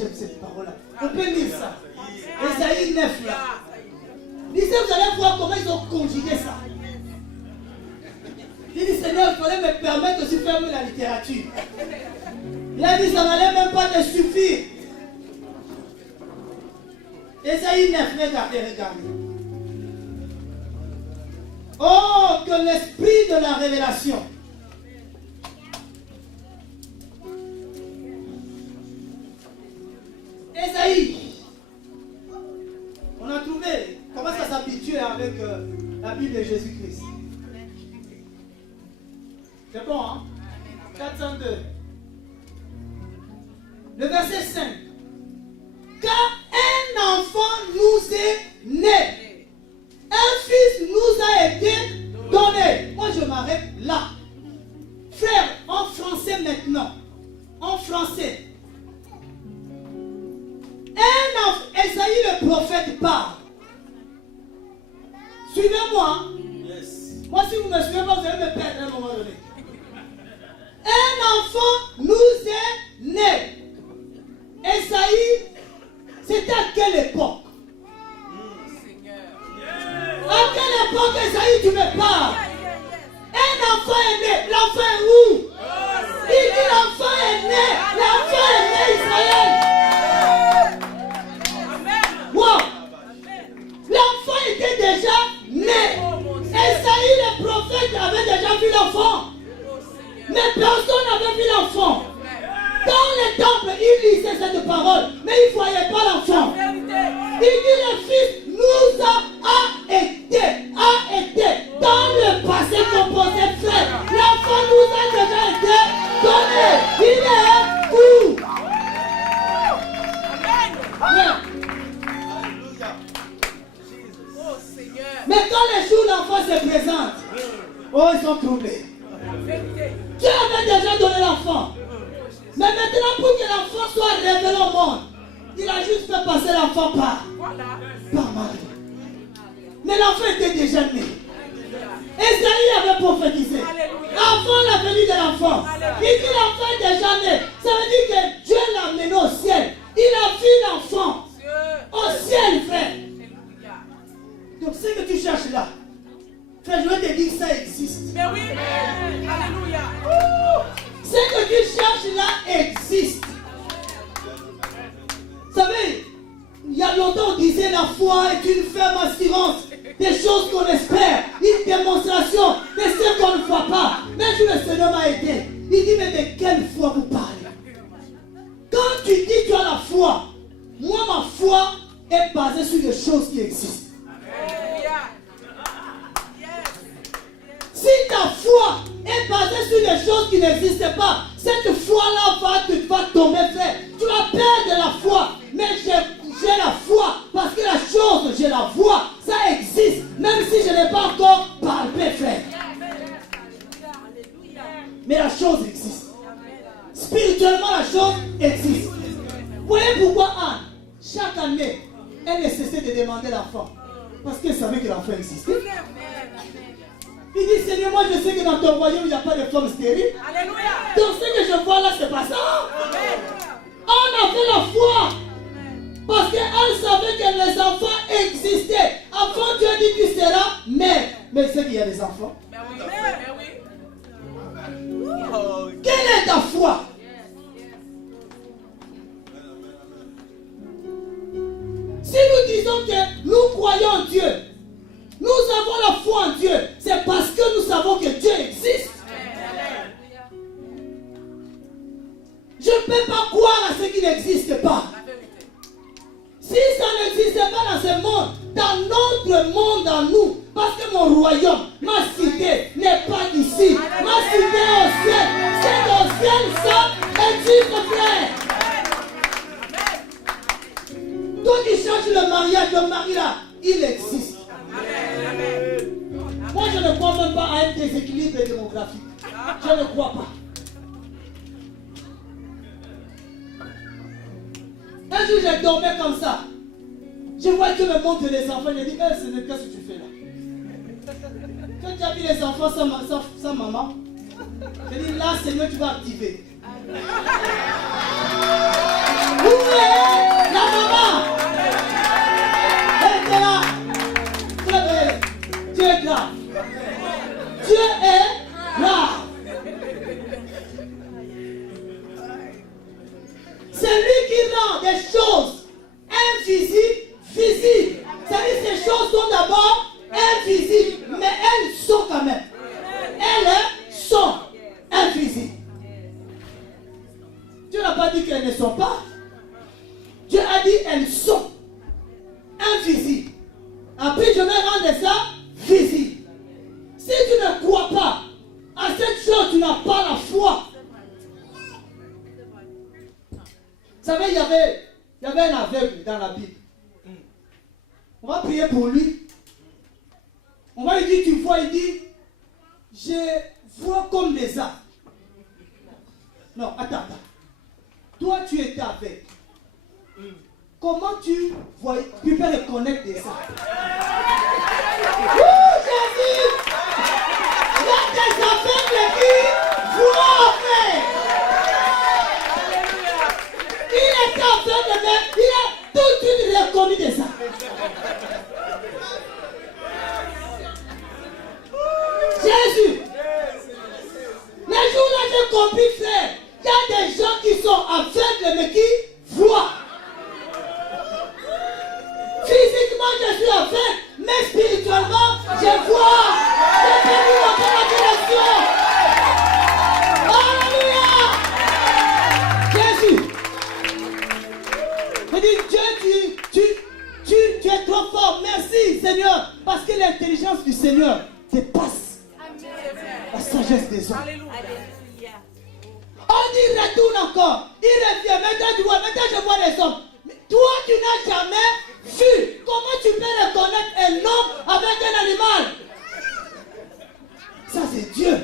j'aime cette parole-là. On peut lire ça. Ésaïe 9 là. Lisez, vous allez voir comment ils ont conjugué ça. Il dit, Seigneur, il fallait me permettre aussi de faire la littérature. Il a dit, ça n'allait même pas te suffire. Ésaïe 9, regardez. Oh, que l'esprit de la révélation. Ésaïe. On a trouvé comment ça s'habitue avec la Bible de Jésus-Christ. C'est bon, hein? 402. Le verset 5. Car un enfant nous est né. Un fils nous a été donné. Moi, je m'arrête là. Frère, en français maintenant. En français. Un enfant. Esaïe le prophète parle. Suivez-moi. Yes. Moi, si vous ne me suivez pas, vous allez me perdre à un moment donné. Un enfant nous est né. Esaïe, c'était à quelle époque? À quelle époque, Esaïe, tu me parles? Un enfant est né. L'enfant est où? Il dit l'enfant est né. L'enfant est né, Israël. Wow. L'enfant était déjà né. Esaïe, le prophète, avait déjà vu l'enfant. Mais personne n'avait vu l'enfant. Dans le temple, il lisait cette parole, mais il ne voyait pas l'enfant. Il dit le Fils nous a été dans le passé composé frère. L'enfant nous a déjà été donné. Il est où? Mais quand les jours l'enfant se présente, oh, ils sont troublés. Dieu avait déjà donné l'enfant. Mais maintenant, pour que l'enfant soit révélé au monde, il a juste fait passer l'enfant par Marie. Mais l'enfant était déjà né. Esaïe avait prophétisé. Avant la venue de l'enfant, il dit l'enfant est déjà né. Ça veut dire que Dieu l'a amené au ciel. Il a vu l'enfant au ciel, frère. Donc ce que tu cherches là, frère, je vais te dire que ça existe. Mais oui, alléluia. Ce que tu cherches là existe. Vous savez, il y a longtemps on disait la foi est une ferme assurance des choses qu'on espère, une démonstration de ce qu'on ne voit pas. Mais le Seigneur m'a aidé. Il dit, mais de quelle foi vous parlez? Quand tu dis que tu as la foi, moi ma foi est basée sur des choses qui existent. Si ta foi est basée sur des choses qui n'existent pas, cette foi-là va tomber, frère. Tu vas perdre la foi. Mais j'ai la foi parce que la chose, je la vois, ça existe. Même si je n'ai pas encore palpé, frère. Mais la chose existe. Spirituellement, la chose existe. Vous voyez pourquoi Anne, chaque année, elle ne cessait de demander l'enfant. Parce qu'elle savait que l'enfant existait. Il dit, Seigneur, moi je sais que dans ton royaume, il n'y a pas de femme stérile. Alléluia. Donc ce que je vois là, c'est pas ça. On a fait la foi. Parce qu'elle savait que les enfants existaient. Avant, Dieu dit, tu seras mère. Mais c'est qu'il y a des enfants. Quelle est ta foi? Si nous disons que nous croyons en Dieu, nous avons la foi en Dieu, c'est parce que nous savons que Dieu existe. Je ne peux pas croire à ce qui n'existe pas. Si ça n'existe pas dans ce monde, dans notre monde, dans nous, parce que mon royaume, ma cité n'est pas ici. Ma cité est au ciel. C'est au ciel, ça existe, frère. Toi qui cherches le mariage, le mari là, il existe. Moi, je ne crois même pas à un déséquilibre démographique. Je ne crois pas. Un jour, j'ai dormi comme ça. Je vois que me montre les enfants. Je dis, Seigneur, qu'est-ce que tu fais là? Quand tu as vu les enfants sans maman, je dis, là, Seigneur, tu vas activer. Où est rend des choses invisibles, visibles. C'est-à-dire ces choses sont d'abord invisibles, mais elles sont quand même. Elles sont invisibles. Dieu n'a pas dit qu'elles ne sont pas. Dieu a dit elles sont invisibles. Après, je vais rendre ça visible. Si tu ne crois pas à cette chose, tu n'as pas la foi. Vous savez, il y avait un aveugle dans la Bible. On va prier pour lui. On va lui dire, tu vois, il dit, je vois comme des arbres. Non, attends. Toi, tu étais aveugle. Comment tu vois, tu peux reconnaître des arbres? Jésus! Il y a des aveugles qui voient, frère. Il était aveugle, mais il a tout de suite reconnu des arbres. Jésus! Les jours-là, j'ai compris, frère, il y a des gens qui sont aveugles, mais qui voient. Physiquement, je suis aveugle, mais spirituellement, je vois. Je peux vous montrer la direction. Alléluia! Jésus. Je dis, Dieu, tu es trop fort. Merci, Seigneur. Parce que l'intelligence du Seigneur dépasse la sagesse des hommes. On dit retourne encore. Il revient. Maintenant je vois les hommes. Mais toi, tu n'as jamais vu. Comment tu peux reconnaître un homme avec un animal? Ça, c'est Dieu.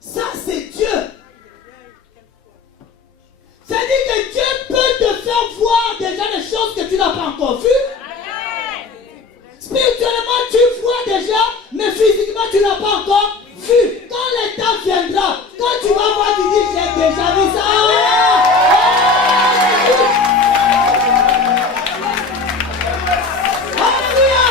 Ça, c'est Dieu. C'est-à-dire que Dieu peut te faire voir déjà des choses que tu n'as pas encore vues. Spirituellement, tu vois déjà, mais physiquement, tu n'as pas encore vu. Quand le temps viendra, quand tu vas voir, tu dis, j'ai déjà vu ça. Alléluia.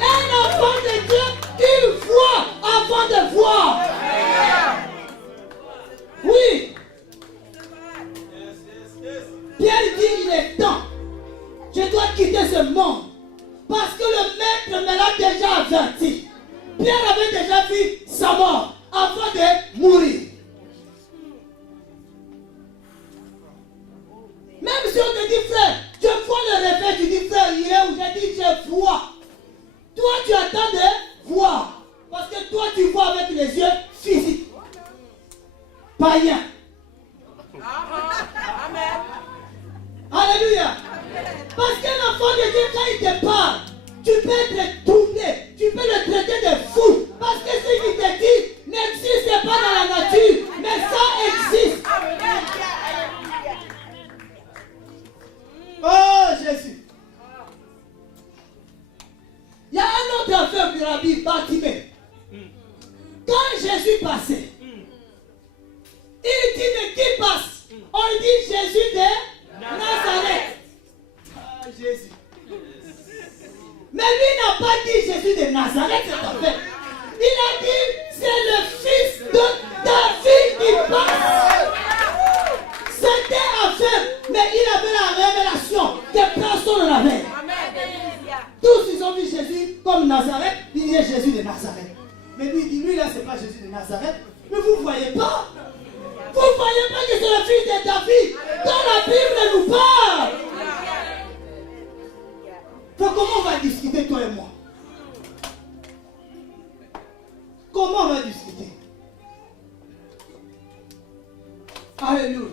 Un enfant de Dieu, il voit avant de voir. Oui. Pierre dit, il est temps. Je dois quitter ce monde. Parce que le maître me l'a déjà averti. Pierre avait déjà vu sa mort avant de mourir. Même si on te dit, frère, tu vois le réveil, tu dis, frère, il est où? J'ai dit, je vois. Toi, tu attends de voir. Parce que toi, tu vois avec les yeux physiques. Païens. Amen. Alléluia. Parce qu'un enfant de Dieu, quand il te parle, tu peux être troublé, tu peux le traiter de fou. Parce que ce qu'il te dit n'existe pas dans la nature, mais ça existe. Oh Jésus. Il y a un autre aveugle de la Bible, Bartimée. Quand Jésus passait, il dit de qui passe? On dit Jésus de Nazareth. Ah, Jésus. Mais lui n'a pas dit Jésus de Nazareth, c'est aveugle. Il a dit c'est le fils de David qui passe. C'était aveugle, mais il avait la révélation que personne n'avait. Tous ils ont vu Jésus comme Nazareth, il dit Jésus de Nazareth. Mais lui là c'est pas Jésus de Nazareth. Mais vous ne voyez pas. Vous ne voyez pas que c'est le fils de David dont la Bible nous parle. Donc comment on va discuter toi et moi? Comment on va discuter? Alléluia.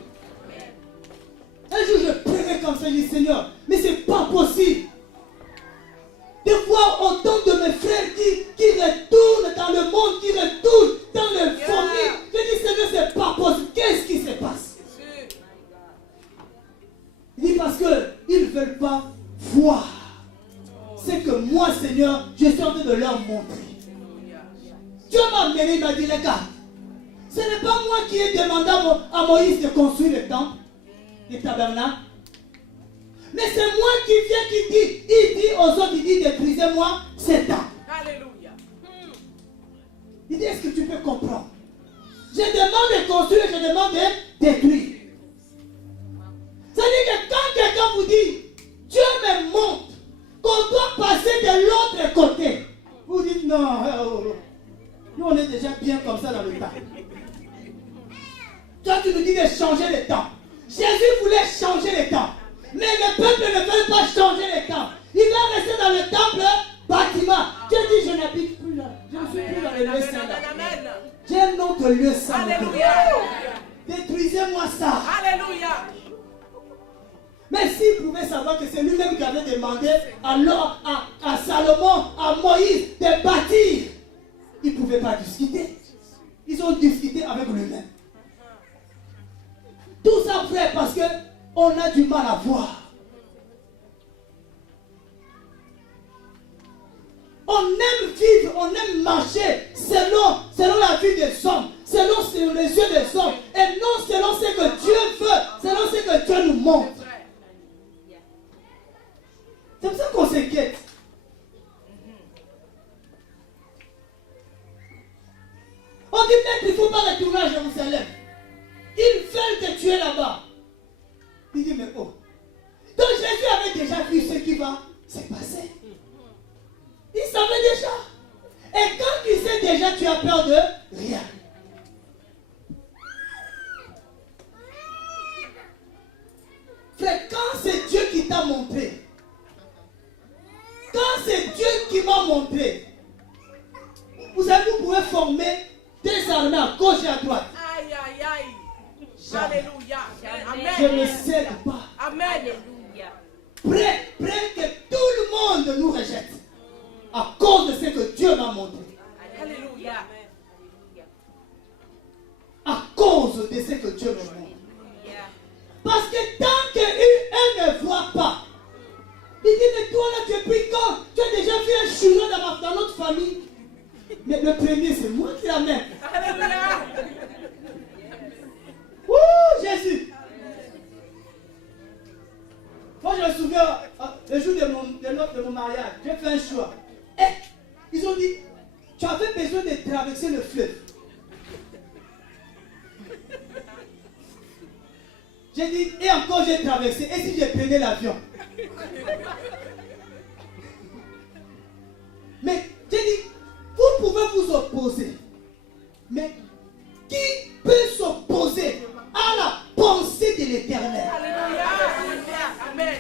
Un jour je prierai comme ça, je dis Seigneur, mais c'est pas possible de voir autant de mes frères qui retournent dans le monde, qui retournent dans le famille. Je dis Seigneur, c'est pas possible. Qu'est-ce qui se passe? Il dit parce qu'ils ne veulent pas voir. C'est que moi, Seigneur, je suis en train de leur montrer. Dieu m'a amené, il m'a dit, regarde, ce n'est pas moi qui ai demandé à Moïse de construire le temple, le tabernacle. Mais c'est moi qui viens, il dit aux autres, il dit de briser moi, c'est temps. Alléluia. Il dit, est-ce que tu peux comprendre? Je demande de construire, je demande de détruire. C'est-à-dire que quand quelqu'un vous dit, Dieu me montre qu'on doit passer de l'autre côté, vous dites, non, nous on est déjà bien comme ça dans le temps. Toi tu nous dis de changer le temps. Jésus voulait changer le temps. Mais le peuple ne veut pas changer le temps. Il va rester dans le temple bâtiment. Dieu dit, je n'habite plus là. Je ne suis plus dans le lieu saint là. J'ai un autre lieu saint. Alléluia. Détruisez-moi ça. Alléluia. Mais s'il pouvait savoir que c'est lui-même qui avait demandé alors à Salomon, à Moïse de bâtir, ils ne pouvaient pas discuter. Ils ont discuté avec lui-même. Tout ça, frère, parce qu'on a du mal à voir. On aime vivre, on aime marcher selon la vie des hommes, selon les yeux des hommes, et non selon ce que Dieu veut, selon ce que Dieu nous montre. C'est pour ça qu'on s'inquiète. On dit peut-être qu'il ne faut pas retourner à Jérusalem. Ils veulent te tuer là-bas. Il dit, mais oh. Donc Jésus avait déjà vu ce qui va se passer. Il savait déjà. Et quand tu sais déjà, tu as peur de rien. Frère, quand c'est Dieu qui t'a montré, quand c'est Dieu qui m'a montré, vous savez, vous pouvez former des armées à gauche et à droite. Aïe, aïe, aïe. Alléluia. Amen. Je ne cède pas. Amen. Près que tout le monde nous rejette. À cause de ce que Dieu m'a montré. Alléluia. À cause de ce que Dieu me montre. Parce que tant qu'eux ne voient pas, il dit, mais toi là, tu es pris quand? Tu as déjà vu un chouron dans notre famille. Mais le premier, c'est moi qui l'amène. Alléluia. Ouh, Jésus. Moi, je me souviens, le jour de mon mariage, j'ai fait un choix. Et ils ont dit, tu avais besoin de traverser le fleuve. J'ai dit, et encore j'ai traversé. Et si je prenais l'avion? Mais j'ai dit, vous pouvez vous opposer. Mais qui peut s'opposer à la pensée de l'Éternel? Alléluia. Amen.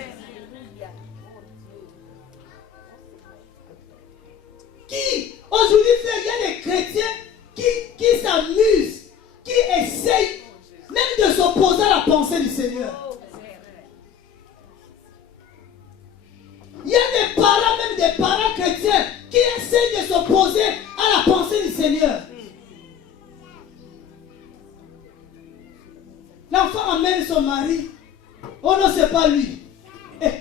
Qui? Aujourd'hui, il y a des chrétiens qui s'amusent, qui essayent même de s'opposer à la pensée du Seigneur. Il y a des parents, même des parents chrétiens, qui essayent de s'opposer à la pensée du Seigneur. L'enfant amène son mari. Oh non, c'est pas lui. Eh,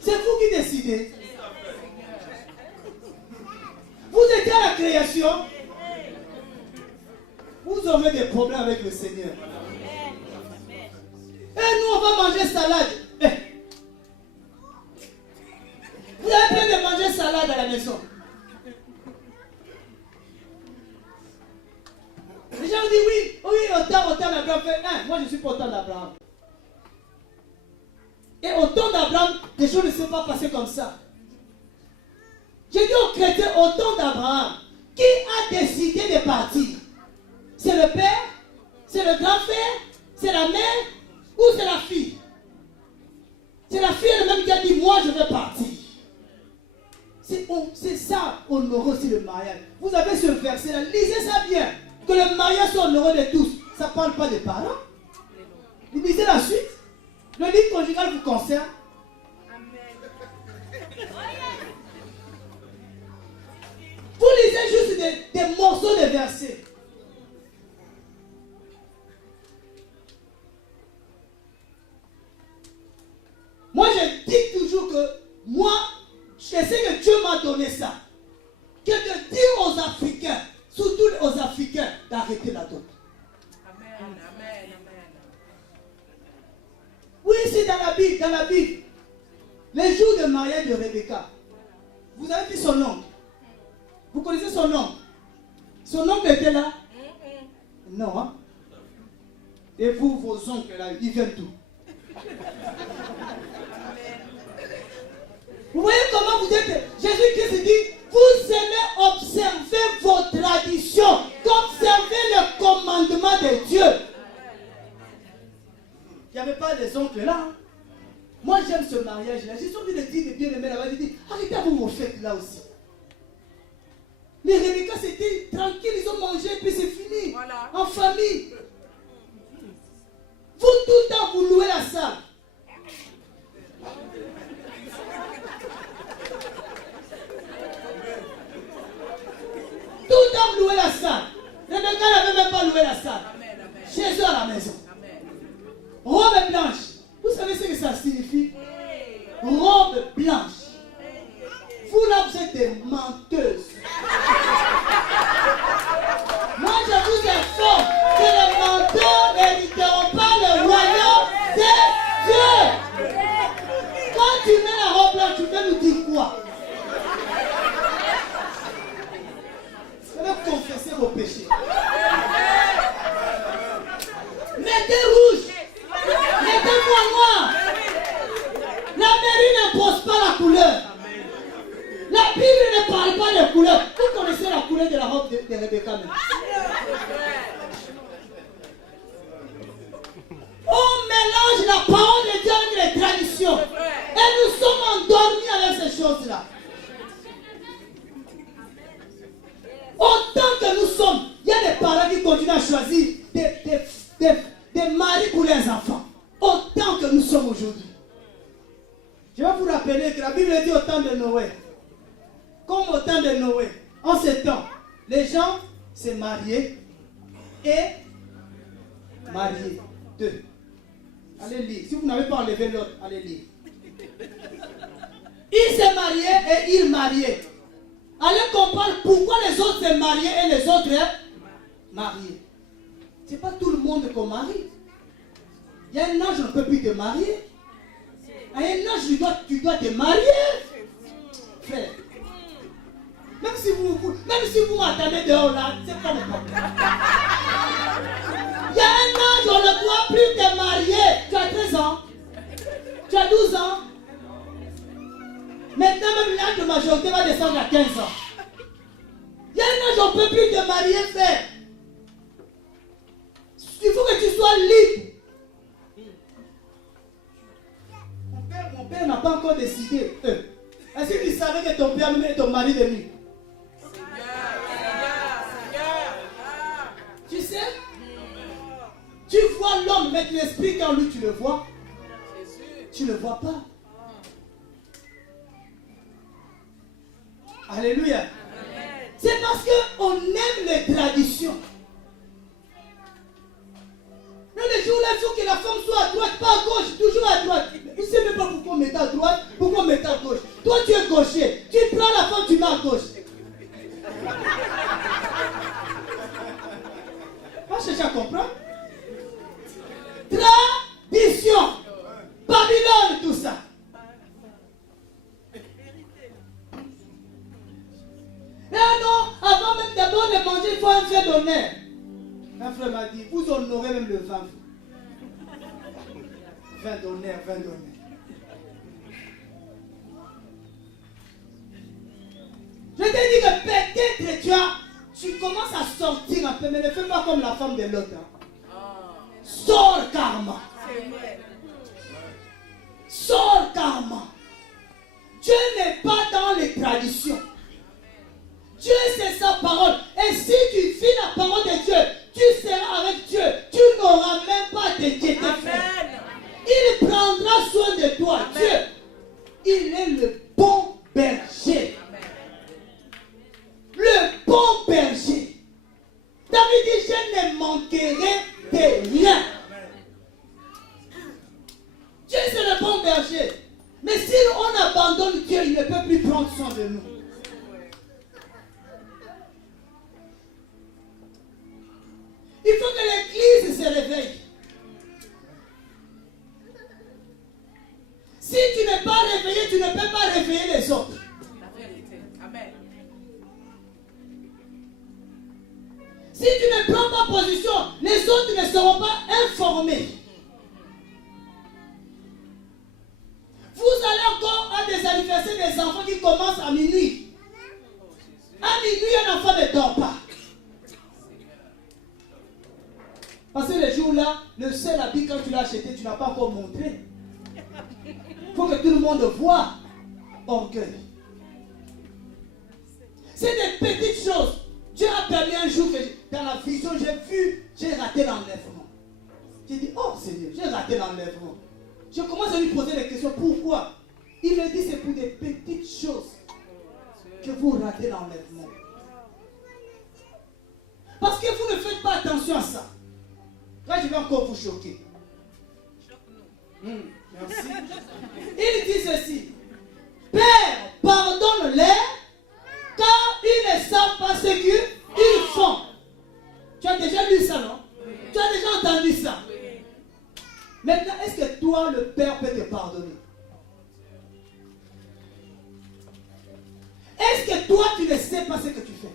c'est vous qui décidez. Vous êtes à la création. Vous aurez des problèmes avec le Seigneur. Et nous, on va manger salade. Eh. Vous avez plein de manger salade à la maison. Les gens disent oui, autant d'Abraham fait un. Moi, je suis pas autant d'Abraham. Et au temps d'Abraham, les choses ne sont pas passées comme ça. J'ai dit aux chrétiens, au temps d'Abraham, qui a décidé de partir? C'est le père? C'est le grand-père? C'est la mère? Ou c'est la fille? C'est la fille elle-même qui a dit, moi je vais partir. C'est ça, honorer aussi le mariage. Vous avez ce verset-là, lisez ça bien. Que le mariage soit honoré de tous. Ça ne parle pas des parents. Vous lisez la suite. Le livre conjugal vous concerne. Vous lisez juste des morceaux de versets. Moi, je dis toujours que moi, je sais que Dieu m'a donné ça. Que de dire aux Africains, surtout aux Africains, d'arrêter la dot. Amen. Amen. Oui, c'est dans la Bible. Les jours de mariage de Rebecca. Vous avez vu son nom? Vous connaissez son nom? Son oncle était là? Non. Hein? Et vous, vos oncles là, ils viennent tout. Vous voyez comment vous êtes? Jésus-Christ dit, vous aimez observer vos traditions, observer le commandement de Dieu. Il n'y avait pas les oncles là. Hein? Moi j'aime ce mariage là. J'ai envie de dire les bien-aimés là-bas. J'ai dit, arrêtez à vos fêtes là aussi. Les Rebecca c'était tranquille, ils ont mangé et puis c'est fini. Voilà. En famille. Vous tout le temps vous louez la salle. Tout le temps vous louez la salle. Rebecca n'avait même pas loué la salle. Amen, amen. Chez eux à la maison. Amen. Robe blanche. Vous savez ce que ça signifie? Robe blanche. Vous là vous êtes des menteuses. Moi je vous informe que les menteurs n'hériteront pas le royaume de Dieu. Quand tu mets la robe blanche, tu veux nous dire quoi? Vous allez confesser vos péchés. Mettez rouge. Mettez-moi noir. La mairie n'impose pas la couleur. La Bible ne parle pas de couleur. Vous connaissez la couleur de la robe de Rebecca même. On mélange la parole de Dieu avec les traditions. Et nous sommes endormis avec ces choses-là. Autant que nous sommes, il y a des parents qui continuent à choisir des maris pour les enfants. Autant que nous sommes aujourd'hui. Je vais vous rappeler que la Bible dit au temps de Noé. Comme au temps de Noé, en ce temps, les gens se mariaient et mariaient. Deux. Allez lire. Si vous n'avez pas enlevé l'autre, allez lire. Ils se mariaient et ils mariaient. Allez comprendre pourquoi les autres se mariaient et les autres mariaient. Ce n'est pas tout le monde qu'on marie. Il y a un âge où on ne peut plus te marier. À un âge tu dois te marier. Frère. Même si vous m'attendez dehors là, c'est pas le problème. Il y a un âge où on ne doit plus te marier. Tu as 13 ans. Tu as 12 ans. Maintenant même l'âge de majorité va descendre à 15 ans. Il y a un âge où on ne peut plus te marier, frère. Il faut que tu sois libre. Mon père n'a pas encore décidé. Est-ce que tu savais que ton père est ton mari de nuit? Tu sais? Tu vois l'homme, mais l'esprit en lui, tu le vois? Tu ne le vois pas. Alléluia. C'est parce qu'on aime les traditions. Mais le jour là, il faut que la femme soit à droite, pas à gauche, toujours à droite. Je ne sais même pas pourquoi on met à droite, pourquoi on met à gauche. Toi, tu es gaucher. Tu prends la femme, tu mets à gauche. Va chercher à comprendre. Tradition. Babylone, tout ça. Et non, avant même d'abord de manger, il faut un fait d'honneur. Un frère m'a dit, vous honorez même le vin. Vin d'honneur, vin d'honneur. Je t'ai dit que peut-être tu commences à sortir un peu, mais ne fais pas comme la femme de l'autre. Hein. Sors karma. Sors karma. Dieu n'est pas dans les traditions. Dieu, c'est sa parole. Et si tu vis la parole de Dieu, tu seras avec Dieu. Tu n'auras même pas à t'inquiéter. Il prendra soin de toi. Amen. Dieu, il est le bon berger. Amen. Le bon berger. David dit, je ne manquerai de rien. Amen. Dieu, c'est le bon berger. Mais si on abandonne Dieu, il ne peut plus prendre soin de nous. Il faut que l'église se réveille. Si tu n'es pas réveillé, tu ne peux pas réveiller les autres. La vérité. Amen. Si tu ne prends pas position, les autres ne seront pas informés. Vous allez encore à des anniversaires des enfants qui commencent à minuit. À minuit, un enfant ne dort pas. Parce que les jours-là, le seul habit quand tu l'as acheté, tu n'as pas encore montré. Il faut que tout le monde voit. Orgueil. C'est des petites choses. Dieu a permis un jour que dans la vision, j'ai raté l'enlèvement. J'ai dit, oh Seigneur, j'ai raté l'enlèvement. Je commence à lui poser des questions. Pourquoi? Il me dit, c'est pour des petites choses que vous ratez l'enlèvement. Parce que vous ne faites pas attention à ça. Là, je vais encore vous choquer. Merci. Il dit ceci. Père, pardonne-les, car ils ne savent pas ce qu'ils font. Tu as déjà lu ça, non? Tu as déjà entendu ça? Maintenant, est-ce que toi, le Père, peut te pardonner? Est-ce que toi, tu ne sais pas ce que tu fais?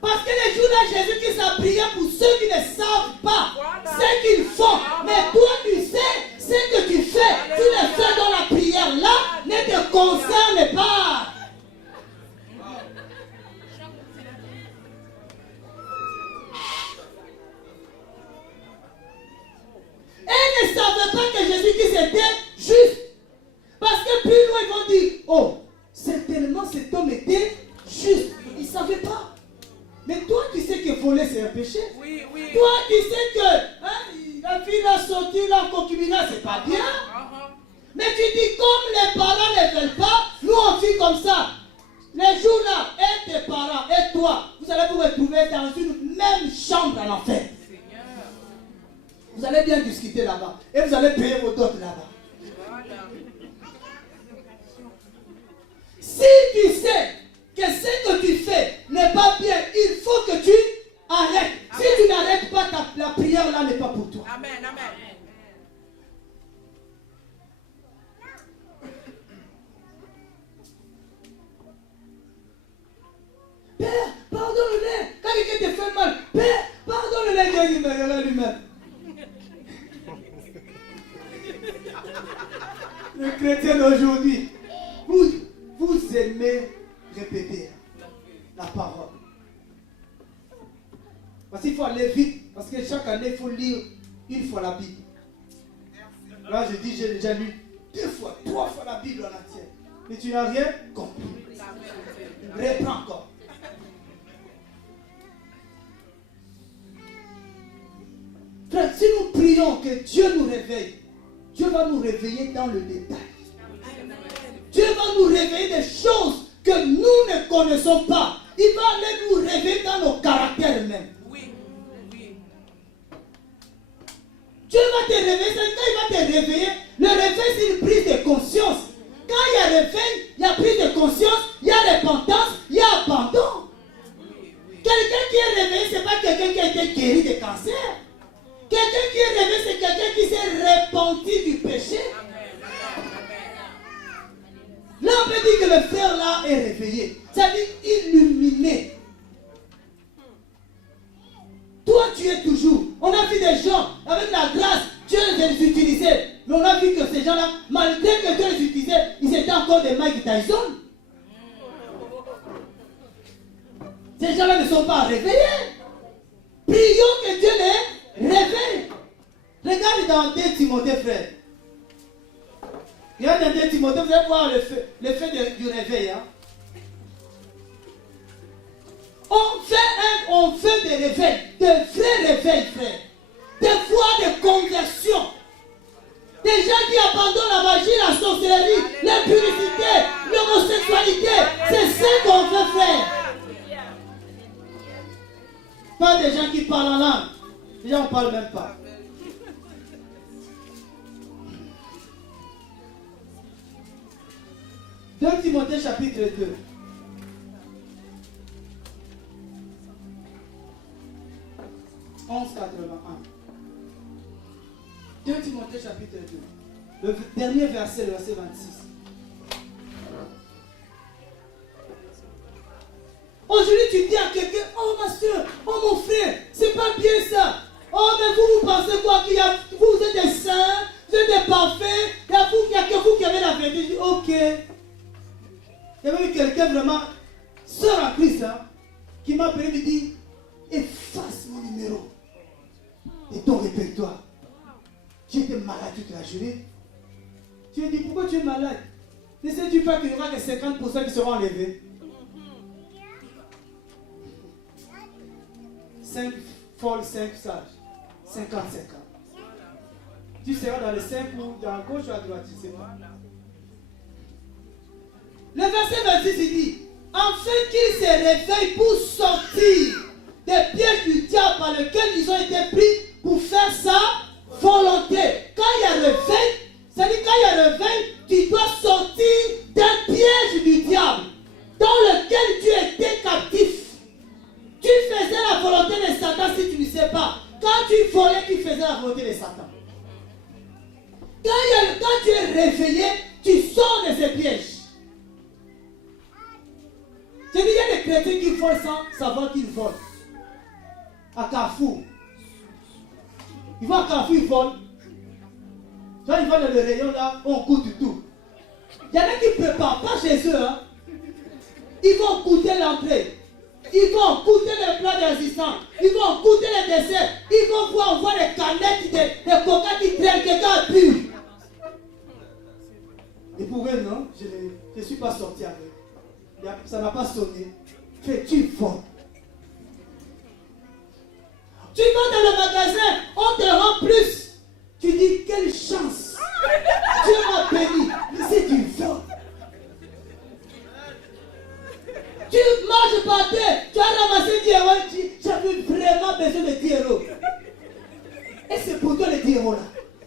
Parce que les jours-là, Jésus-Christ a prié pour ceux qui ne savent pas ce qu'ils font. Mais toi, tu sais ce que tu fais. Tu le fais dans la prière-là, ne te concerne pas. Et ne savaient pas que Jésus-Christ était juste. Parce que plus loin, ils vont dire, oh, certainement cet homme était juste. Ils ne savaient pas. Mais toi, tu sais que voler, c'est un péché. Oui, oui. Toi, tu sais que la fille l'a sorti, la concubinage, c'est pas bien. Mais tu dis, comme les parents ne veulent pas, nous on vit comme ça. Les jours-là, et tes parents, et toi, vous allez vous retrouver dans une même chambre en enfer. Vous allez bien discuter là-bas. Et vous allez payer vos dots là-bas. Voilà. Si tu sais que ce que tu fais n'est pas bien, il faut que tu arrêtes. Amen. Si tu n'arrêtes pas, la prière là n'est pas pour toi. Amen, amen. Père, pardonne-les. Quand quelqu'un te fait mal, Père, pardonne-les. Dieu me regarde lui-même. Le chrétien d'aujourd'hui, vous aimez répéter la parole. Parce qu'il faut aller vite. Parce que chaque année, il faut lire une fois la Bible. Là, je dis, j'ai déjà lu 2 fois, 3 fois la Bible en entière. Mais tu n'as rien compris. Reprends encore. Frère, si nous prions que Dieu nous réveille, Dieu va nous réveiller dans le détail. Dieu va nous réveiller des choses que nous ne connaissons pas. Il va aller nous réveiller dans nos caractères même. Oui, oui. Dieu va te réveiller. Quand il va te réveiller, le réveil c'est une prise de conscience. Quand il y a réveil, il y a prise de conscience, il y a repentance, il y a abandon. Quelqu'un qui est réveillé, ce n'est pas quelqu'un qui a été guéri de cancer. Quelqu'un qui est réveillé, c'est quelqu'un qui s'est repenti du péché. Là, on peut dire que le frère là est réveillé. C'est-à-dire illuminé. Toi, tu es toujours. On a vu des gens, avec la grâce, Dieu les utilisait. Mais on a vu que ces gens-là, malgré que Dieu les utilisait, ils étaient encore des Mike Tyson. Ces gens-là ne sont pas réveillés. Prions que Dieu les réveille. Regarde dans 2 Timothée, frère. Regarde dans 2 Timothée, vous allez voir l'effet du réveil. Hein? On fait des réveils, de vrais réveils, frère. Des voies de conversion. Des gens qui abandonnent la magie, la sorcellerie, l'impurité, l'homosexualité. C'est ce qu'on veut faire. Pas des gens qui parlent en langue. Les gens ne parlent même pas. Deux Timothée chapitre 2. « 11,81. 2 Timothée chapitre 2. Le dernier verset, le verset 26. Aujourd'hui, tu dis à quelqu'un, oh, Oh ma soeur, oh mon frère, c'est pas bien ça. Oh mais vous pensez quoi qu'il y a, vous êtes des saints, vous êtes des parfaits, il y a que vous qui avez la vérité. Je dis ok. Il y avait quelqu'un vraiment, sœur en Christ, hein, qui m'a appelé et me dit, efface mon numéro et ton répertoire. Tu étais malade toute la journée. Tu lui dis, pourquoi tu es malade? Ne sais-tu pas qu'il y aura que 50% qui seront enlevés? 5 folles, 5 sages. 50-50. Tu seras dans le 5 ou dans la gauche ou à droite, tu sais pas. Le verset 26 il dit, afin qu'ils se réveillent pour sortir des pièges du diable par lesquels ils ont été pris pour faire sa volonté. Quand il y a réveil, c'est-à-dire quand il y a réveil, tu dois sortir d'un piège du diable dans lequel tu étais captif. Tu faisais la volonté de Satan si tu ne sais pas. Quand tu volais, tu faisais la volonté de Satan. Quand tu es réveillé, tu sors de ces pièges. Je dis, il y a des chrétiens qui volent sans savoir qu'ils volent. À Carrefour. Ils vont à Carrefour, ils volent. Quand ils vont dans le rayon là, on goûte tout. Il y en a qui ne préparent pas chez eux. Hein. Ils vont goûter l'entrée. Ils vont goûter les plats d'assistance. Ils vont goûter les desserts. Ils vont voir les canettes des coca qui traînent, quelqu'un a bu. Et pour eux, non, je ne suis pas sorti avec. Ça n'a pas sonné. Tu voles. Tu vas dans le magasin, on te rend plus. Tu dis, quelle chance. Dieu m'a béni. Mais c'est du vol. Tu marches par terre, tu as ramassé 10 euros, j'avais vraiment besoin de 10 euros. Et c'est pour toi les 10 euros là.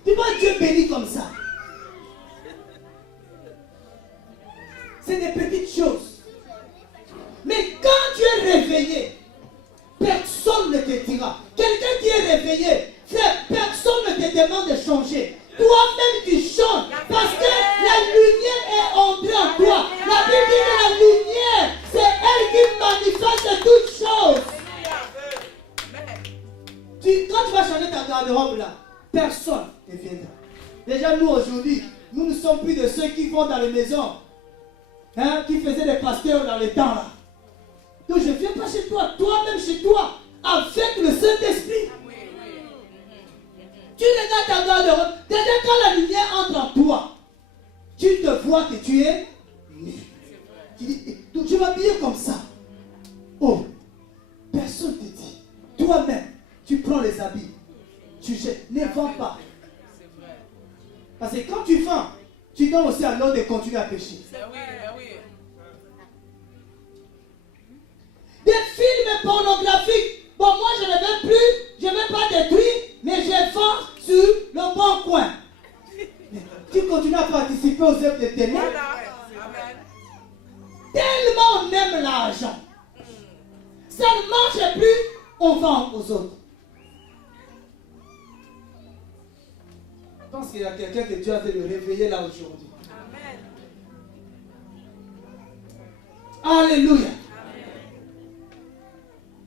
Tu vois Dieu béni comme ça. C'est des petites choses. Mais quand tu es réveillé, personne ne te dira. Quelqu'un qui est réveillé, frère, personne ne te demande de changer. Toi-même tu changes parce que la lumière est entrée en toi. La Bible dit que la lumière, c'est elle qui manifeste toutes choses. Quand tu vas changer ta garde-robe là, personne ne viendra. Déjà nous aujourd'hui, nous ne sommes plus de ceux qui vont dans les maisons, hein, qui faisaient des pasteurs dans les temps là. Donc je ne viens pas chez toi, toi-même chez toi, avec le Saint-Esprit. Tu regardes ta garde-robe, déjà quand la lumière entre en toi, tu te vois que tu es nu. Tu dis, donc je m'habille comme ça. Oh, personne ne te dit. Toi-même, tu prends les habits, tu jettes, ne vends pas. Parce que quand tu vends, tu donnes aussi à l'autre de continuer à pécher. Des films pornographiques, bon moi je ne vais plus, je ne vais pas détruire, mais je vends sur le bon coin. Mais tu continues à participer aux œuvres de ténèbres. Tellement on aime l'argent. Ça ne marche plus, on vend aux autres. Je pense qu'il y a quelqu'un que Dieu a fait le réveiller là aujourd'hui. Amen. Alléluia.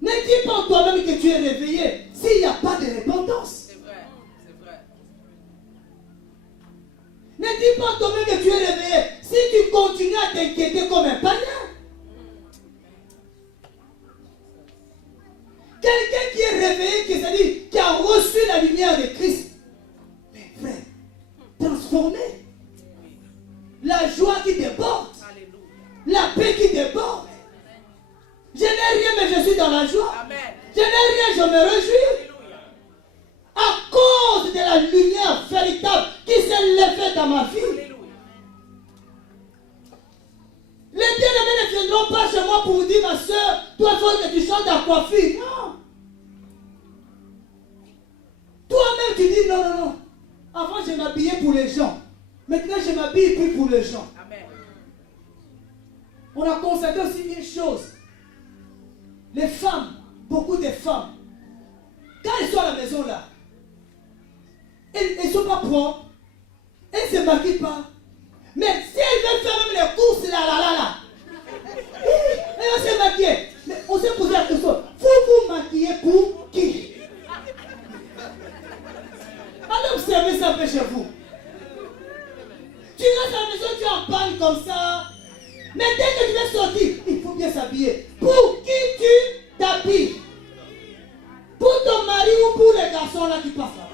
Ne dis pas toi-même que tu es réveillé s'il n'y a pas de repentance. C'est vrai, c'est vrai. Ne dis pas toi-même que tu es réveillé si tu continues à t'inquiéter comme un païen. Quelqu'un qui est réveillé, qui a reçu la lumière de Christ, mais frère, transformé. La joie qui déborde. La paix qui déborde. Je n'ai rien, mais je suis dans la joie. Amen. Je n'ai rien, je me réjouis. Alléluia. À cause de la lumière véritable qui s'est levée dans ma vie. Alléluia. Les bien-aimés ne viendront pas chez moi pour vous dire, ma soeur, toi, il faut que tu changes ta coiffure. Non. Toi-même, tu dis, non, non, non. Avant, je m'habillais pour les gens. Maintenant, je m'habille plus pour les gens. Amen. On a constaté aussi une chose. Les femmes, beaucoup de femmes, quand elles sont à la maison là, elles ne sont pas propres, elles ne se maquillent pas. Mais si elles veulent faire même les courses là, elles vont se maquiller. Mais on s'est posé la question, Vous vous maquillez pour qui? Allez observer ça un peu chez vous. Tu restes à la maison, tu en parles comme ça. Mais dès que tu vas sortir, il faut bien s'habiller. Pour qui tu t'habilles? Pour ton mari ou pour les garçons là qui passent là?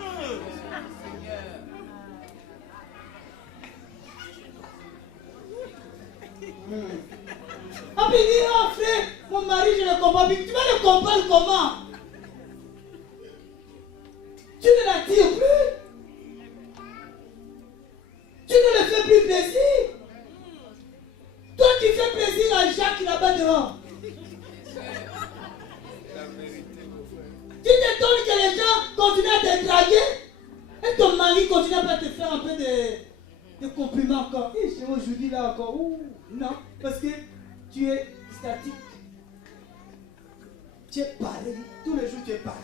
Ah, puis dit, oh frère, mon mari, je ne comprends plus. Tu vas le comprendre comment? Tu ne l'attires plus. Tu ne le fais plus plaisir. Toi, tu fais plaisir à Jacques là-bas dehors. Tu t'étonnes que les gens continuent à te draguer et ton mari continue à te faire un peu de compliments encore. Et c'est aujourd'hui là encore. Ouh, non, parce que tu es statique. Tu es pareil. Tous les jours, tu es pareil.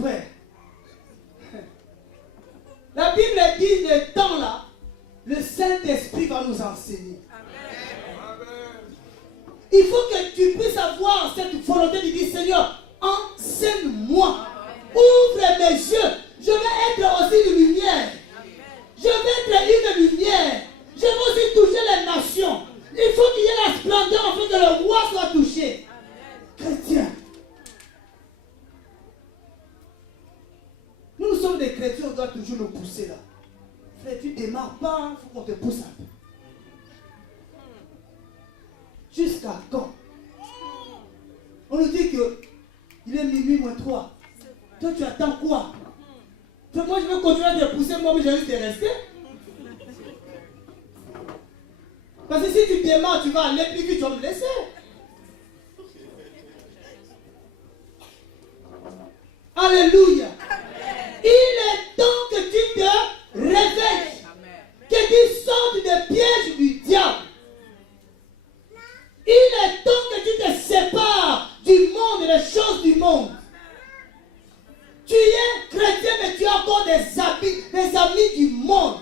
Frère, la Bible dit le temps là, le Saint-Esprit va nous enseigner. Il faut que tu puisses avoir cette volonté de dire, Seigneur, enseigne-moi. Ouvre mes yeux. Je vais être aussi une lumière. Je vais être une lumière. Je vais aussi toucher les nations. Il faut qu'il y ait la splendeur afin que le roi soit touché. Chrétien. Nous sommes des chrétiens, on doit toujours nous pousser là. Frère, tu ne démarres pas, il faut qu'on te pousse un peu. Jusqu'à quand? On nous dit que il est minuit moins 3. Toi, tu attends quoi? Moi, je vais continuer à te pousser, moi, mais j'ai juste de rester. Parce que si tu démarres, tu vas aller plus vite, tu vas me laisser. Alléluia. Il est temps que tu te réveilles. Que tu sortes des pièges du diable. Il est temps que tu te sépares du monde et des choses du monde. Tu es chrétien, mais tu as encore des amis du monde.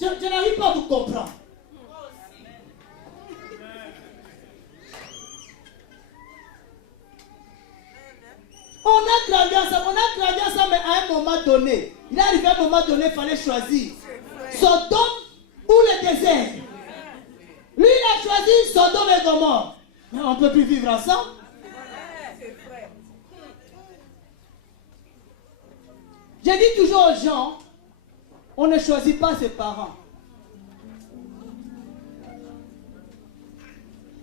Je n'arrive pas à vous comprendre. On a grandi ensemble, mais à un moment donné, il est arrivé à un moment donné, il fallait choisir Sodome ou le désert. Lui, il a choisi Sodome et Gomorrhe. Mais on ne peut plus vivre ensemble. Je dis toujours aux gens, on ne choisit pas ses parents.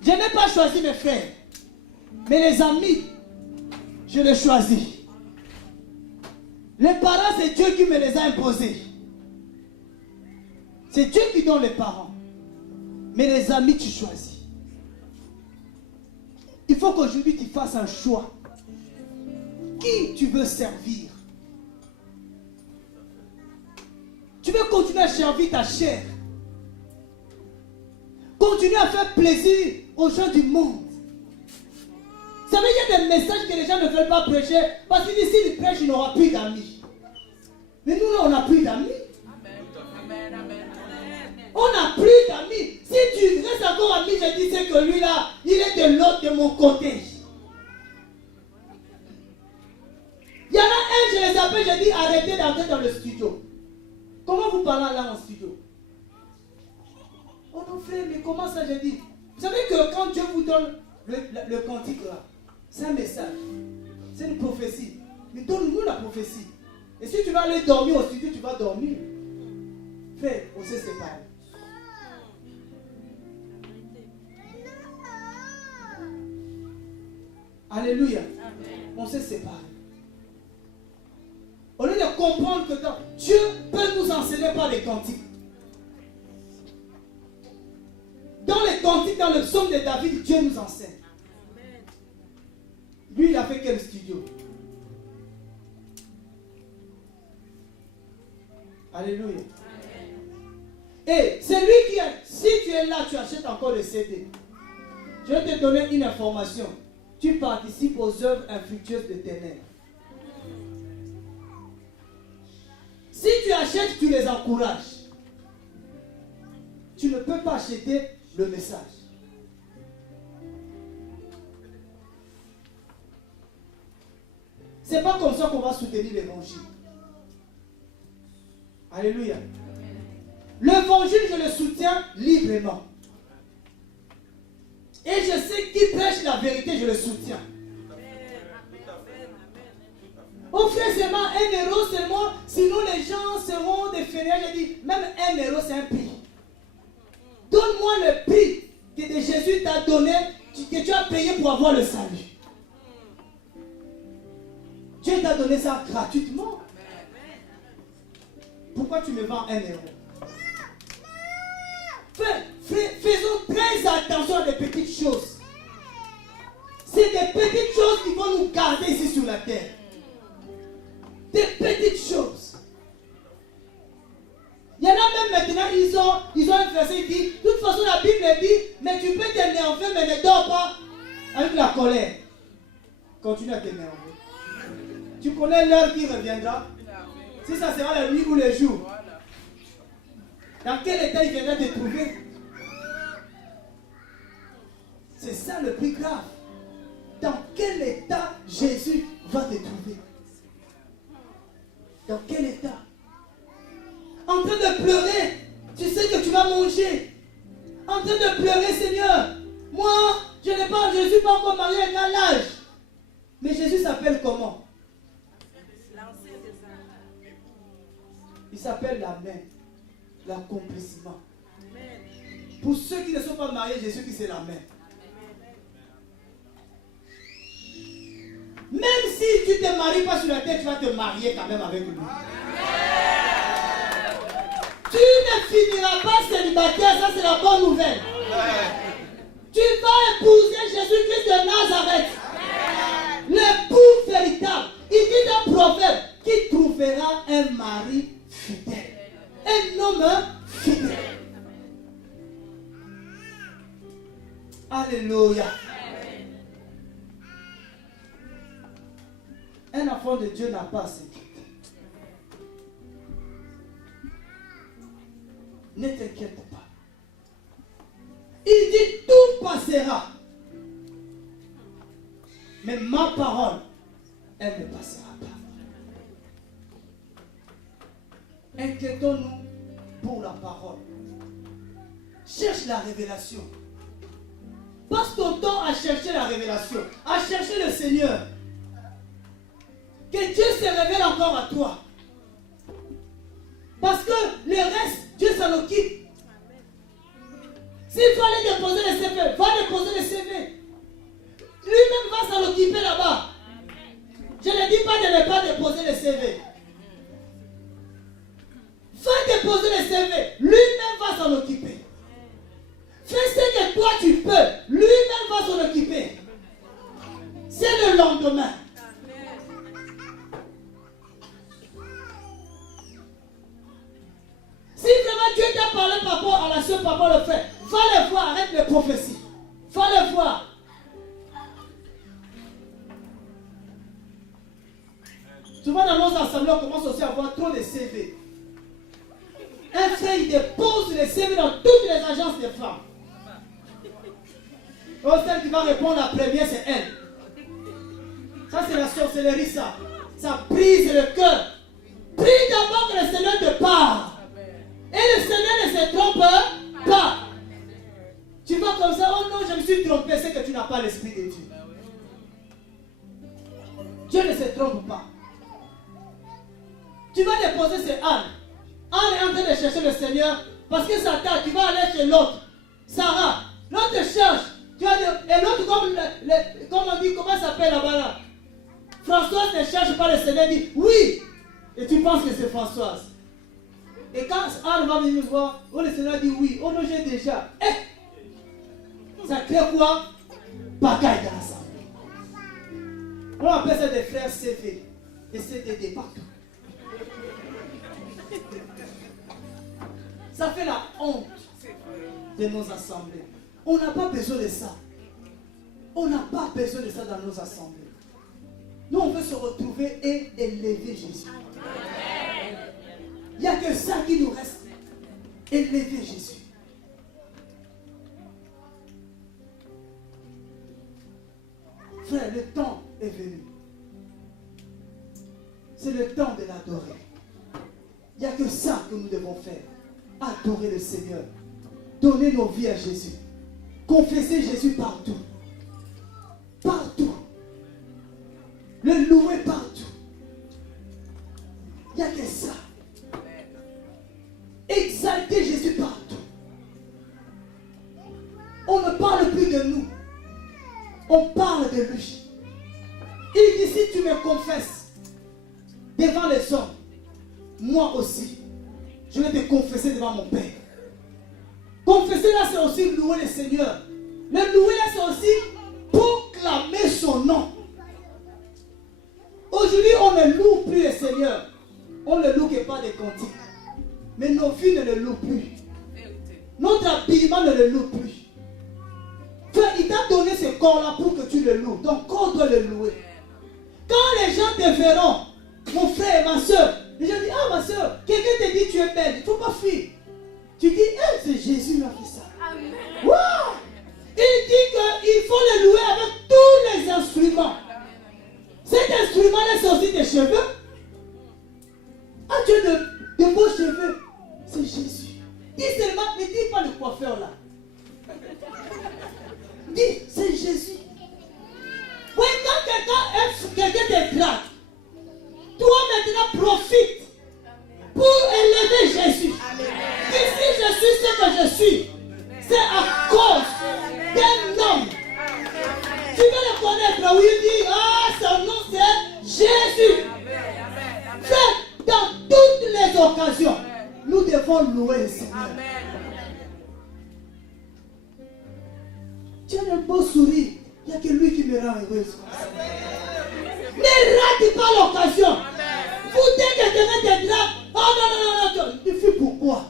Je n'ai pas choisi mes frères, mais les amis, je les choisis. Les parents, c'est Dieu qui me les a imposés. C'est Dieu qui donne les parents. Mais les amis, tu choisis. Il faut qu'aujourd'hui tu fasses un choix. Qui tu veux servir? Tu veux continuer à servir ta chair. Continue à faire plaisir aux gens du monde. Vous savez, il y a des messages que les gens ne veulent pas prêcher parce que s'ils prêchent, il n'aura plus d'amis. Mais nous, là, on n'a plus d'amis. On n'a plus d'amis. Si tu restes encore ami, je dis c'est que lui là, il est de l'autre de mon côté. Il y en a un, je les appelle, je dis arrêtez d'entrer dans le studio. Comment vous parlez là en studio? Oh non frère, mais comment ça je dis? Vous savez que quand Dieu vous donne le cantique là, c'est un message. C'est une prophétie. Mais donne-nous la prophétie. Et si tu vas aller dormir au studio, tu vas dormir. Frère, on s'est séparés. Alléluia. Amen. On s'est séparés. Au lieu de comprendre que Dieu peut nous enseigner par les cantiques. Dans les cantiques, dans le psaume de David, Dieu nous enseigne. Lui, il a fait quel studio? Alléluia. Et c'est lui qui a, si tu es là, tu achètes encore le CD. Je vais te donner une information. Tu participes aux œuvres infructueuses de ténèbres. Si tu achètes, tu les encourages. Tu ne peux pas acheter le message. Ce n'est pas comme ça qu'on va soutenir l'évangile. Alléluia. L'évangile, je le soutiens librement. Et je sais qui prêche la vérité, je le soutiens. Au frère, seulement 1 euro seulement, sinon les gens seront des fainéants. Je dis, même 1 euro, c'est un prix. Donne-moi le prix que Jésus t'a donné, que tu as payé pour avoir le salut. Dieu t'a donné ça gratuitement. Pourquoi tu me vends 1 euro? Faisons très attention à des petites choses. C'est des petites choses qui vont nous garder ici sur la terre. Des petites choses. Il y en a même maintenant, ils ont un verset qui dit, de toute façon la Bible dit, mais tu peux t'énerver, mais ne dors pas avec la colère. Continue à t'énerver. Tu connais l'heure qui reviendra. Si ça sera la nuit ou le jour. Dans quel état il viendra te trouver? C'est ça le plus grave. Dans quel état Jésus va te trouver? Dans quel état? En train de pleurer. Tu sais que tu vas manger. En train de pleurer, Seigneur. Moi, je ne suis pas encore marié avec un âge. Mais Jésus s'appelle comment? Il s'appelle la main. L'accomplissement. Pour ceux qui ne sont pas mariés, Jésus qui c'est la main. Même si tu ne te maries pas sur la terre, tu vas te marier quand même avec lui. Tu ne finiras pas célibataire, ça c'est la bonne nouvelle. Tu vas épouser Jésus-Christ de Nazareth. L'époux véritable. Il dit dans Proverbe qui trouvera un mari fidèle. Un homme fidèle. Alléluia. Un enfant de Dieu n'a pas à s'inquiéter. Ne t'inquiète pas. Il dit tout passera. Mais ma parole, elle ne passera pas. Inquiétons-nous pour la parole. Cherche la révélation. Passe ton temps à chercher la révélation, à chercher le Seigneur. Que Dieu se révèle encore à toi. Parce que le reste, Dieu s'en occupe. S'il faut aller déposer les CV, va déposer les CV. Lui-même va s'en occuper là-bas. Je ne dis pas de ne pas déposer les CV. Va déposer les CV. Lui-même va s'en occuper. Fais ce que toi tu peux. Lui-même va s'en occuper. C'est le lendemain. Si vraiment Dieu t'a parlé par rapport à la soeur, par rapport au frère, va le voir, arrête les prophéties. Va le voir. Souvent dans nos assemblées, on commence aussi à avoir trop de CV. Un frère, il dépose les CV dans toutes les agences des femmes. Oh, celle qui va répondre la première, c'est elle. Ça, c'est la sorcellerie, ça. Ça brise le cœur. Prie d'abord que le Seigneur te parle. Et le Seigneur ne se trompe pas. Tu vas comme ça, oh non, je me suis trompé, c'est que tu n'as pas l'Esprit de Dieu. Dieu ne se trompe pas. Tu vas déposer c'est Anne. Anne est en train de chercher le Seigneur parce que Satan, tu vas aller chez l'autre. Sarah, l'autre cherche. Tu vas dire, et l'autre, comme on dit, comment ça s'appelle là-bas là? Françoise ne cherche pas le Seigneur, dit oui. Et tu penses que c'est Françoise. Et quand Anne va venir me voir, oh le Seigneur dit oui, oh non j'ai déjà. Ça crée quoi? Bagaille dans l'assemblée. On appelle ça des frères CV. Et CDD partout. Ça fait la honte de nos assemblées. On n'a pas besoin de ça. On n'a pas besoin de ça dans nos assemblées. Nous, on veut se retrouver et élever Jésus. Il n'y a que ça qui nous reste. Élever Jésus. Frère, le temps est venu. C'est le temps de l'adorer. Il n'y a que ça que nous devons faire. Adorer le Seigneur. Donner nos vies à Jésus. Confesser Jésus partout. Partout. Le louer partout. Il n'y a que ça. Exalter Jésus partout. On ne parle plus de nous. On parle de lui. Il dit, si tu me confesses devant les hommes, moi aussi, je vais te confesser devant mon Père. Confesser là, c'est aussi louer le Seigneur. Le louer là, c'est aussi proclamer son nom. Aujourd'hui, on ne loue plus le Seigneur. On ne loue que pas des cantiques. Mais nos vies ne le louent plus. Notre habillement ne le loue plus. Frère, il t'a donné ce corps-là pour que tu le loues. Ton corps doit le louer. Quand les gens te verront, mon frère et ma soeur, les gens disent, ah ma soeur, quelqu'un te dit tu es belle, il ne faut pas fuir. Tu dis, c'est Jésus qui a fait ça. Wow! Il dit qu'il faut le louer avec tous les instruments. Cet instrument-là, c'est aussi tes cheveux. Ah, tu as de beaux cheveux. C'est Jésus. Dis seulement, ne dis pas le coiffeur là. Dis, c'est Jésus. Oui, quand quelqu'un te drague, toi maintenant profite pour élever Jésus. Et si je suis ce que je suis, c'est à cause d'un homme. Tu veux le connaître, oui, il dit, ah, son nom c'est Jésus. Frère, dans toutes les occasions, nous devons louer le Seigneur. Tu as un beau sourire, il n'y a que lui qui me rend heureuse. Ne rate pas l'occasion. Vous dites que quelqu'un te drague. Oh non, tu fais pourquoi?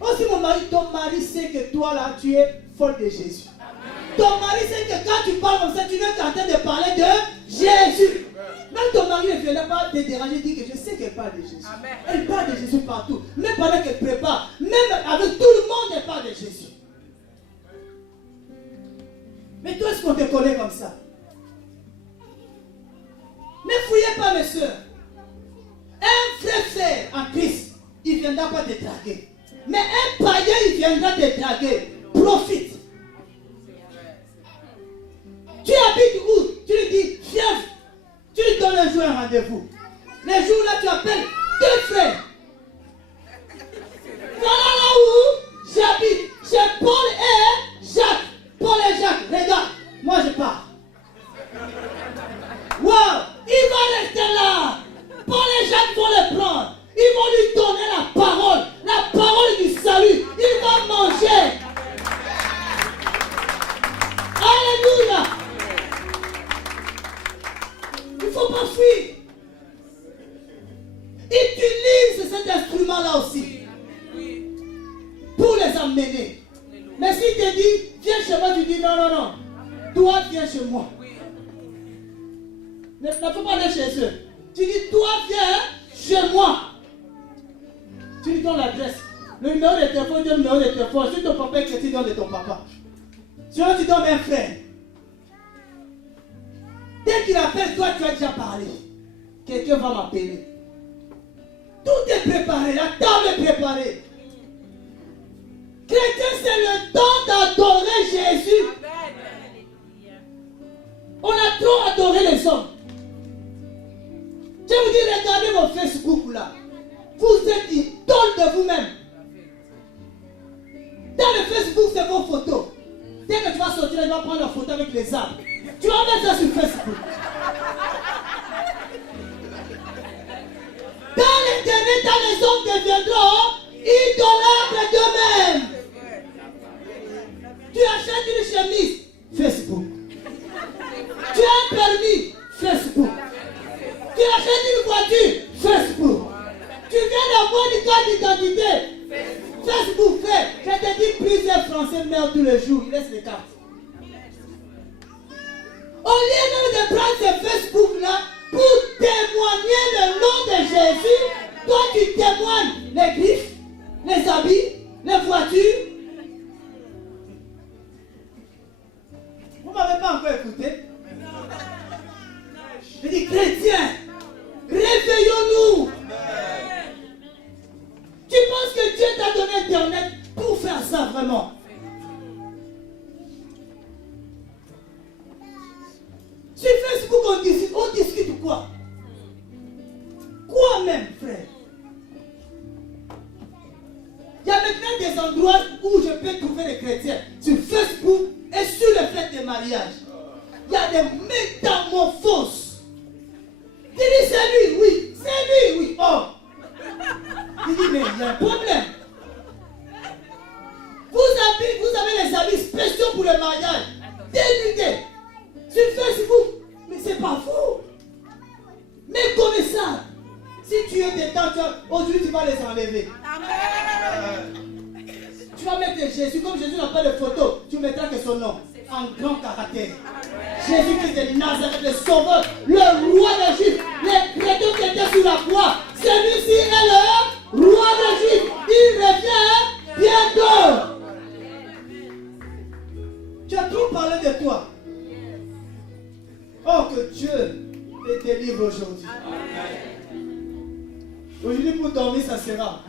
Oh, si ton mari sait que toi là, tu es folle de Jésus. Ton mari sait que quand tu parles comme ça, tu n'es qu'en train de parler de Jésus. Même ton mari ne viendra pas te déranger, dit que je sais qu'elle parle de Jésus. Amen. Elle parle de Jésus partout. Même pendant qu'elle prépare, même avec tout le monde, elle parle de Jésus. Mais toi, est-ce qu'on te connaît comme ça? Ne fouillez pas, mes soeurs. Un frère en Christ, il ne viendra pas te draguer. Mais un païen, il viendra te draguer. Profite. Tu habites où? Tu lui dis, viens. Tu lui donnes un jour un rendez-vous. Les jours là, tu appelles deux frères. Voilà là où j'habite. Chez Paul et Jacques. Paul et Jacques, regarde. Moi, je pars. Wow! Il va rester là. Paul et Jacques vont le prendre. Ils vont lui donner la parole du salut. Il va manger. Alléluia. Il ne faut pas fuir. Utilise cet instrument-là aussi pour les emmener. Mais s'il te dit, viens chez moi, tu dis non. Toi, viens chez moi. Ne faut pas aller chez eux. Tu dis, toi, viens chez moi. Tu lui donnes l'adresse. Le numéro de téléphone, tu donnes le numéro de téléphone. Si ton papa est chrétien, tu donnes de ton papa. Sinon, tu donnes un frère. Dès qu'il appelle, toi, tu as déjà parlé. Quelqu'un va m'appeler. Tout est préparé. La table est préparée. Chrétien, c'est le temps d'adorer Jésus. On a trop adoré les hommes. Je vous dis, regardez mon Facebook là. Vous êtes idole de vous-même. Dans le Facebook, c'est vos photos. Dès que tu vas sortir, tu vas prendre la photo avec les arbres. Tu vas mettre ça sur Facebook. Dans les derniers temps, les hommes deviendront idolâtres d'eux-mêmes. Tu achètes une chemise, Facebook. Tu as un permis, Facebook. Tu achètes une voiture, Facebook. Tu viens d'avoir une carte d'identité, Facebook fait. Je te dis, plusieurs Français meurent tous les jours, ils laissent les cartes. Au lieu même de prendre ce Facebook-là pour témoigner le nom de Jésus, toi tu témoignes les griffes, les habits, les voitures. Vous ne m'avez pas encore écouté. Je dis chrétien, Facebook, on discute quoi? Quoi même, frère? Il y a maintenant des endroits où je peux trouver les chrétiens sur Facebook et sur les fêtes de mariage. Il y a des métamorphoses. Tu dis c'est lui, oui, c'est lui, oui. Oh! Tu dis mais il y a un problème. Vous avez les amis spéciaux pour le mariage. Dénudés. Sur Facebook. Mais c'est pas faux. Mais comme ça, si tu es des temps, aujourd'hui tu vas les enlever. Tu vas mettre Jésus, comme Jésus n'a pas de photo, tu mettras que son nom en grand caractère. Jésus-Christ de Nazareth, le sauveur, le roi des Juifs, les chrétiens qui étaient sur la croix. Celui-ci est le roi des Juifs. Il revient bientôt. Tu as trop parlé de toi. Oh, que Dieu te délivre aujourd'hui. Aujourd'hui, pour dormir, ça sera.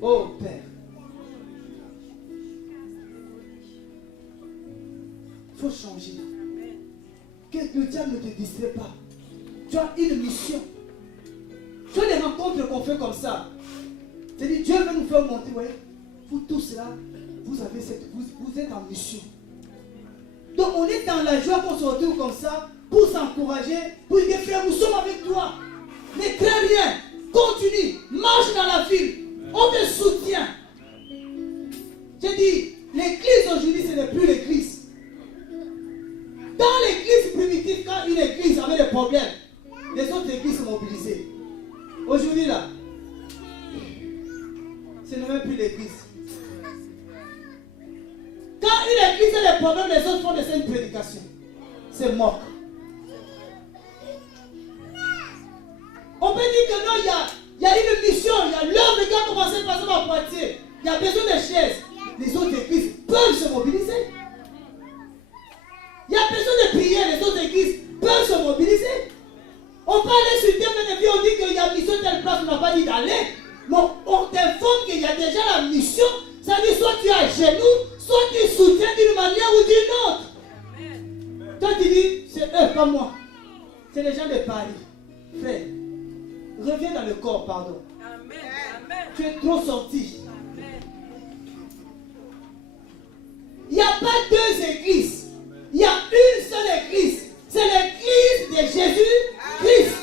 Oh, Père. Il faut changer. Que le diable ne te distrait pas. Tu as une mission. Tu as des rencontres qu'on fait comme ça. C'est-à-dire, Dieu veut nous faire monter, ouais. Pour tout cela, vous êtes en mission. Donc, on est dans la joie qu'on se retrouve comme ça, pour s'encourager, pour dire, frère, nous sommes avec toi. Ne crains rien. Continue. Marche dans la ville. On te soutient. J'ai dit, l'église aujourd'hui, ce n'est plus l'église. Dans l'église primitive, quand une église avait des problèmes, les autres églises se mobilisaient. Aujourd'hui, là, ce n'est même plus l'église. Quand une église a des problèmes, les autres font de cette prédication. C'est mort. On peut dire que non, il y a une mission, il y a l'œuvre qui a commencé par exemple à Poitiers. Il y a besoin de chaises. Les autres églises peuvent se mobiliser. Il y a besoin de prier, les autres églises peuvent se mobiliser. On parlait sur thème de vie, on dit qu'il y a mission telle place, on n'a pas dit d'aller. Mais on t'informe qu'il y a déjà la mission. Ça dit soit tu es à genoux, soit tu soutiens d'une manière ou d'une autre. Amen. Toi tu dis, c'est eux, pas moi. C'est les gens de Paris. Frère, reviens dans le corps, pardon. Amen. Tu es trop sorti. Il n'y a pas deux églises. Il y a une seule église. C'est l'église de Jésus-Christ.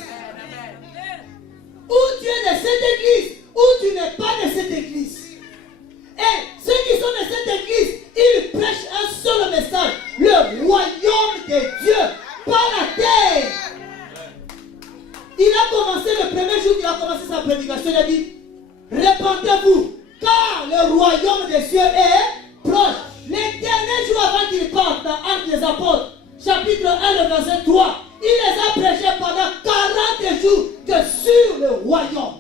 Ou tu es de cette église, ou tu n'es pas de cette église. Et ceux qui sont de cette église, ils prêchent un seul message. Le royaume de Dieu, pas la terre. Il a commencé le premier jour qu'il a commencé sa prédication, il a dit, répentez-vous, car le royaume des cieux est proche. Les derniers jours avant qu'il parte dans Actes des Apôtres, chapitre 1, le verset 3, il les a prêchés pendant 40 jours que sur le royaume.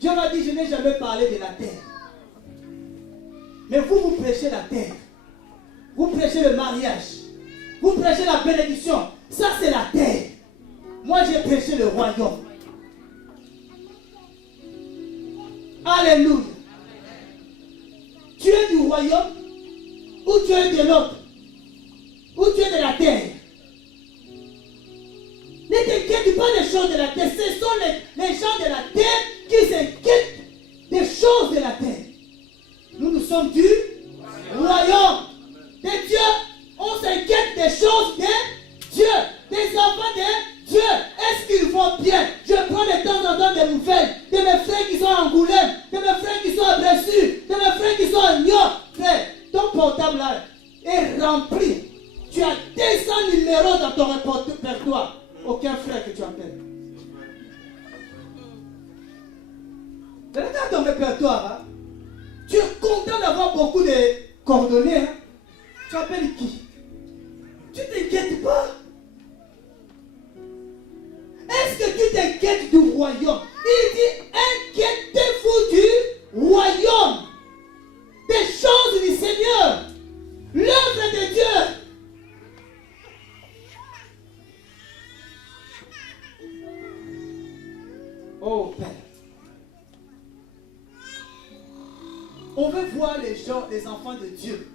Dieu m'a dit, je n'ai jamais parlé de la terre. Mais vous prêchez la terre. Vous prêchez le mariage. Vous prêchez la bénédiction. Ça, c'est la terre. Moi, j'ai prêché le royaume. Alléluia. Tu es du royaume ou tu es de l'autre? Ou tu es de la terre? Ne t'inquiète pas des choses de la terre. Ce sont les gens de la terre qui s'inquiètent des choses de la terre. Nous sommes du royaume de Dieu. On s'inquiète des choses de Dieu, des enfants de Dieu. Est-ce qu'ils vont bien? Je prends de temps en temps des nouvelles de mes frères qui sont à Angoulême, de mes frères qui sont à Bressuire, de mes frères qui sont à Niort. Frère, ton portable là est rempli. Tu as 200 numéros dans ton répertoire. Aucun frère que tu appelles. Regarde ton répertoire. Hein? Tu es content d'avoir beaucoup de coordonnées. Hein? Tu appelles qui? Tu ne t'inquiètes pas. Est-ce que tu t'inquiètes du royaume? Il dit, inquiétez-vous du royaume. Des choses du Seigneur. L'œuvre de Dieu. Oh Père. On veut voir les gens, les enfants de Dieu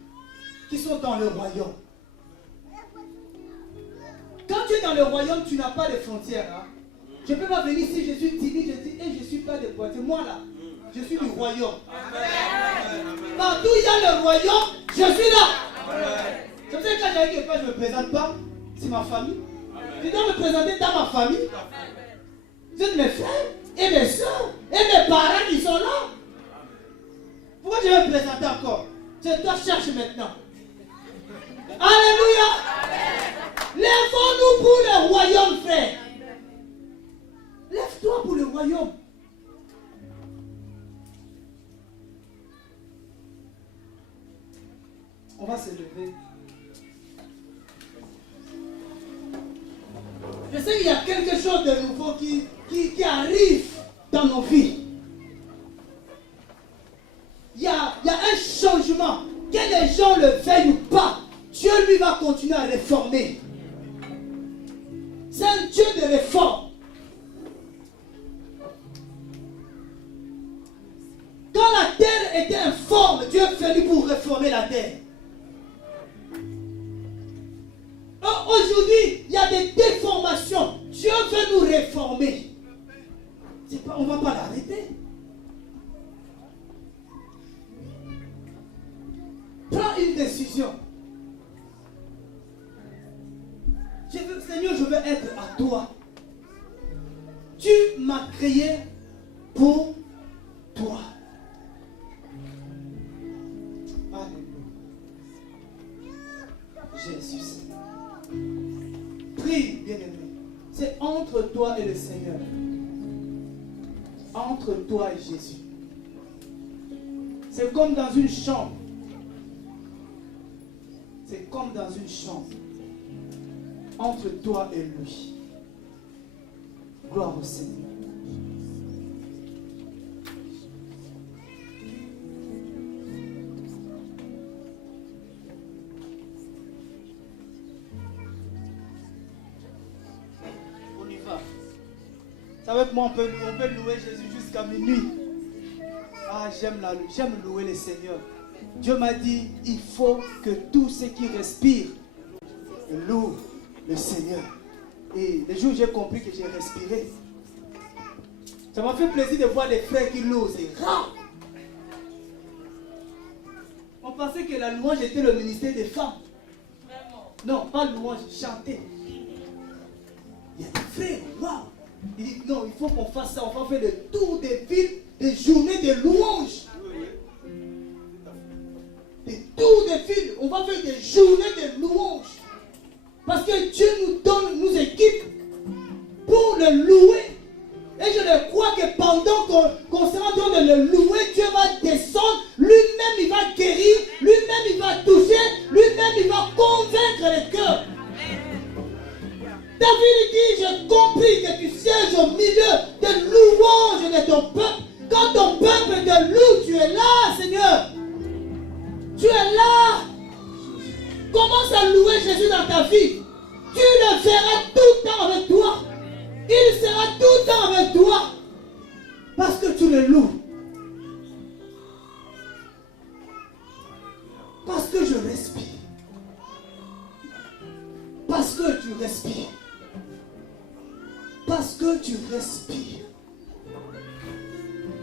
qui sont dans le royaume. Quand tu es dans le royaume, tu n'as pas de frontières. Hein? Je ne peux pas venir ici, je suis timide, je dis, je ne suis pas de Poitiers. Moi là, je suis du royaume. Partout il y a le royaume, je suis là. C'est pour ça que quand j'arrive quelque part, je ne me présente pas. C'est ma famille. Je dois me présenter dans ma famille. C'est mes frères et mes soeurs et mes parents qui sont là. Pourquoi je vais me présenter encore? C'est toi qui cherches maintenant. Alléluia. Lèvons-nous pour le royaume, frère. Lève-toi pour le royaume. On va se lever. Je sais qu'il y a quelque chose de nouveau qui arrive dans nos vies. Il y a un changement. Que les gens le veuillent ou pas, Dieu lui va continuer à réformer. C'est un Dieu de réforme. Quand la terre était informe, Dieu est venu pour réformer la terre. Aujourd'hui, il y a des déformations. Dieu veut nous réformer. On ne va pas l'arrêter. Prends une décision. Seigneur, je veux être à toi. Tu m'as créé pour toi. Alléluia. Jésus. Prie, bien-aimé. C'est entre toi et le Seigneur. Entre toi et Jésus. C'est comme dans une chambre. C'est comme dans une chambre. Entre toi et lui. Gloire au Seigneur. On y va. Avec moi, on peut louer Jésus jusqu'à minuit. Ah, j'aime louer le Seigneur. Dieu m'a dit, il faut que tous ceux qui respirent louent le Seigneur. Et le jour où j'ai compris que j'ai respiré, ça m'a fait plaisir de voir les frères qui louent. C'est rare. On pensait que la louange était le ministère des femmes. Non, pas louange, chanter. Il y a des frères, waouh. Il dit non, il faut qu'on fasse ça. On va faire le tour des villes, des journées de louange. Des tours des villes, on va faire des journées de louange. Parce que Dieu nous équipe pour le louer. Et je le crois que pendant qu'on sera en train de le louer, Dieu va descendre, lui-même il va guérir, lui-même il va toucher, lui-même il va convaincre les cœurs. David dit, j'ai compris que tu sièges au milieu de louanges de ton peuple. Quand ton peuple te loue, tu es là, Seigneur. Tu es là. Commence à louer Jésus dans ta vie. Tu le verras tout le temps avec toi. Il sera tout le temps avec toi. Parce que tu le loues. Parce que je respire. Parce que tu respires. Parce que tu respires.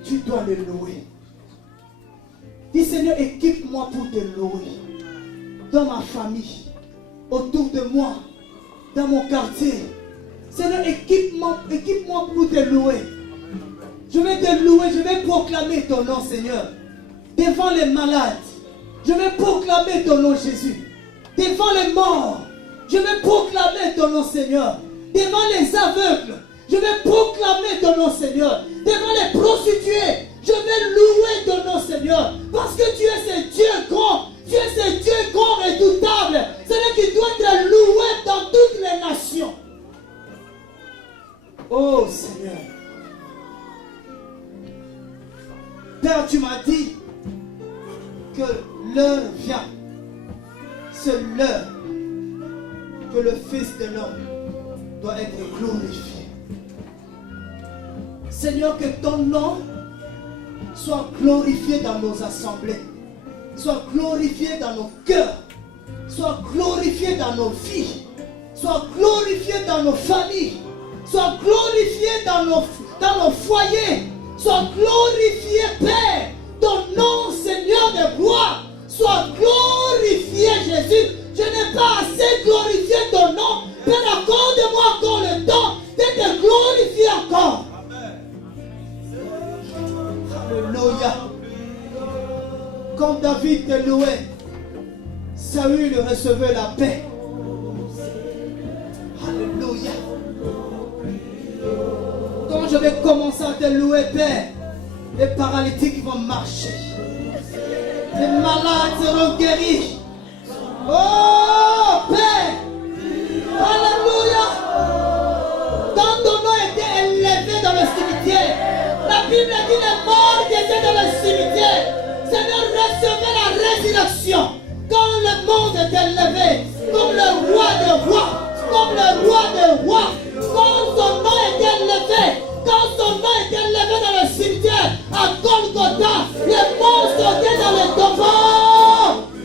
Tu dois le louer. Dis Seigneur, équipe-moi pour te louer. Dans ma famille, autour de moi, dans mon quartier. Seigneur, équipe-moi pour te louer. Je vais te louer, je vais proclamer ton nom, Seigneur. Devant les malades, je vais proclamer ton nom, Jésus. Devant les morts, je vais proclamer ton nom, Seigneur. Devant les aveugles, je vais proclamer ton nom, Seigneur. Devant les prostituées, je vais louer ton nom, Seigneur. Parce que tu es ce Dieu grand. Tu es ce Dieu grand et redoutable. Celui qui doit être loué dans toutes les nations. Oh Seigneur. Père, tu m'as dit que l'heure vient. C'est l'heure que le Fils de l'homme doit être glorifié. Seigneur, que ton nom Sois glorifié dans nos assemblées. Sois glorifié dans nos cœurs. Sois glorifié dans nos vies. Sois glorifié dans nos familles. Sois glorifié dans nos foyers. Sois glorifié, Père. Ton nom, Seigneur de gloire. Sois glorifié, Jésus. Je n'ai pas assez glorifié ton nom. Père, accorde-moi encore le temps de te glorifier encore. Alléluia. Comme David te louait, Saül recevait la paix. Alléluia. Quand je vais commencer à te louer, Père, les paralytiques vont marcher. Les malades seront guéris. Oh, Père. Alléluia. Quand ton nom était élevé dans le cimetière, la Bible dit les morts qui étaient dans le cimetière, Seigneur, recevez la résurrection. Quand le monde est élevé, comme le roi des rois, comme le roi des rois, quand son nom est élevé, quand son nom est élevé dans le cimetière, à Golgotha, les morts sautaient dans le tombeau.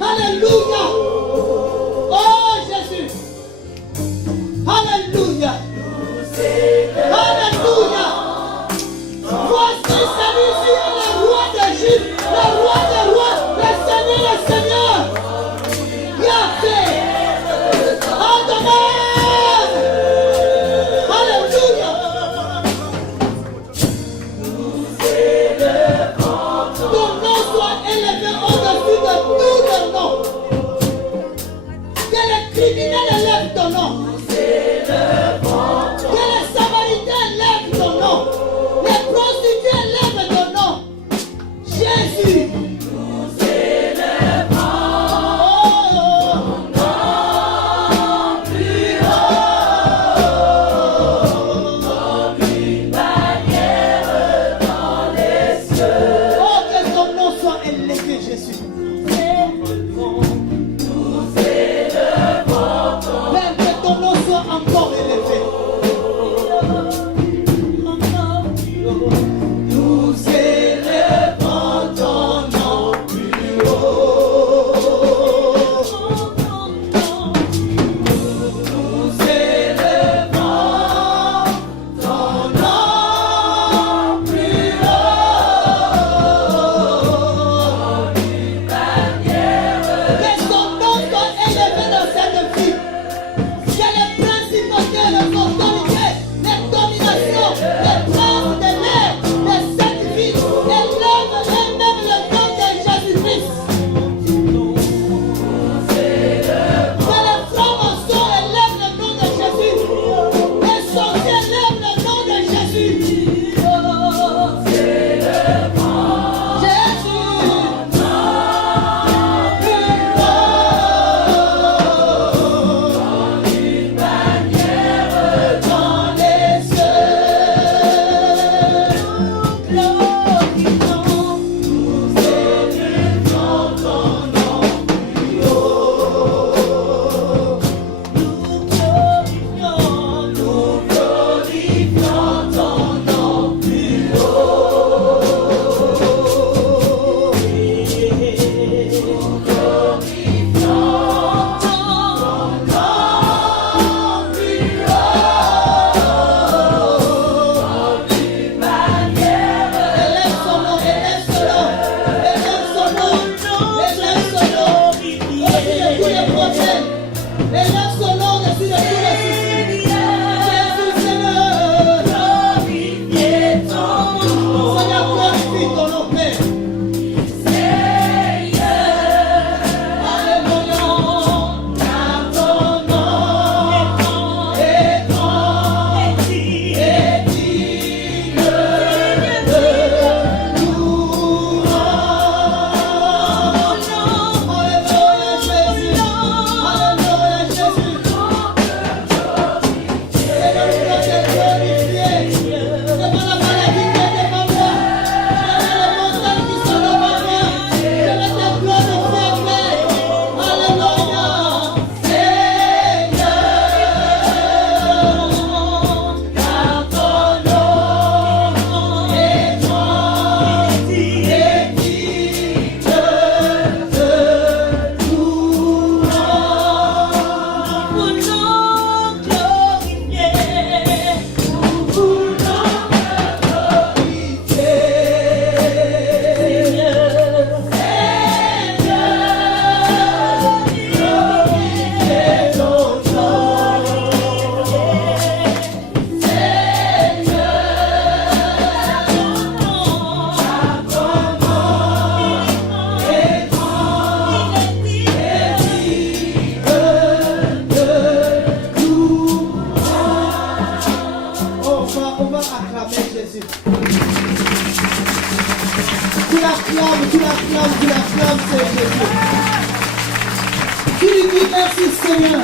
Alléluia. Oh Jésus. Alléluia. Alléluia. Voici celui-ci est le roi des Juifs, le roi des rois, le Seigneur. Yahvé. Adonai. Alléluia. Ton nom soit élevé au-dessus acclames, c'est Jésus. Tu lui dis merci Seigneur.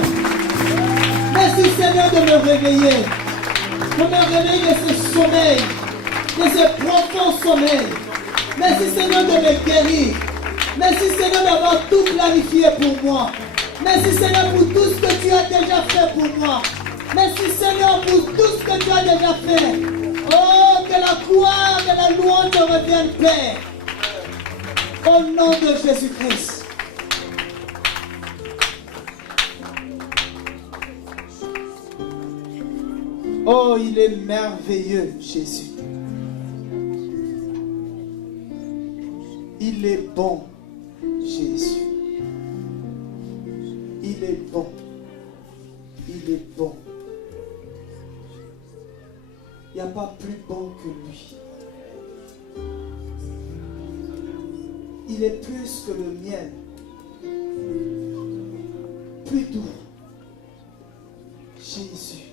Merci Seigneur de me réveiller. De me réveiller de ce sommeil. De ce profond sommeil. Merci Seigneur de me guérir. Merci Seigneur d'avoir tout clarifié pour moi. Merci Seigneur pour tout ce que tu as déjà fait pour moi. Merci Seigneur pour tout ce que tu as déjà fait. Oh, que la gloire, que la louange te revienne, Père. Au nom de Jésus-Christ. Oh, il est merveilleux, Jésus. Il est bon, Jésus. Il est bon. Il est bon. Il n'y a pas plus bon que lui. Il est plus que le miel. Plus doux. Jésus.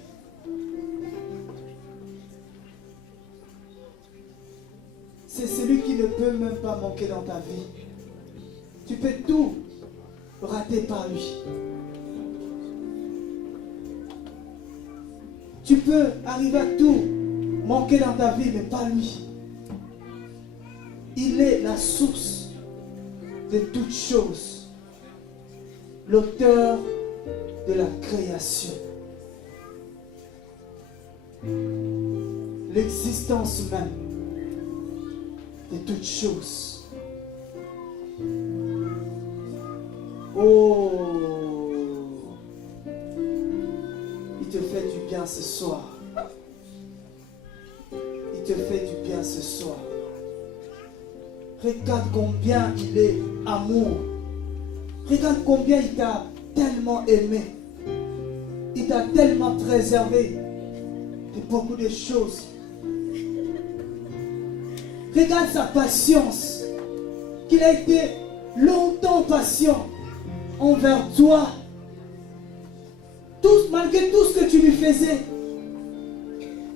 C'est celui qui ne peut même pas manquer dans ta vie. Tu peux tout rater par lui. Tu peux arriver à tout manquer dans ta vie, mais pas lui. Il est la source de toutes choses. L'auteur de la création. L'existence même de toutes choses. Oh, il te fait du bien ce soir. Il te fait du bien ce soir. Regarde combien il est amour. Regarde combien il t'a tellement aimé. Il t'a tellement préservé de beaucoup de choses. Regarde sa patience. Qu'il a été longtemps patient envers toi. Malgré tout ce que tu lui faisais,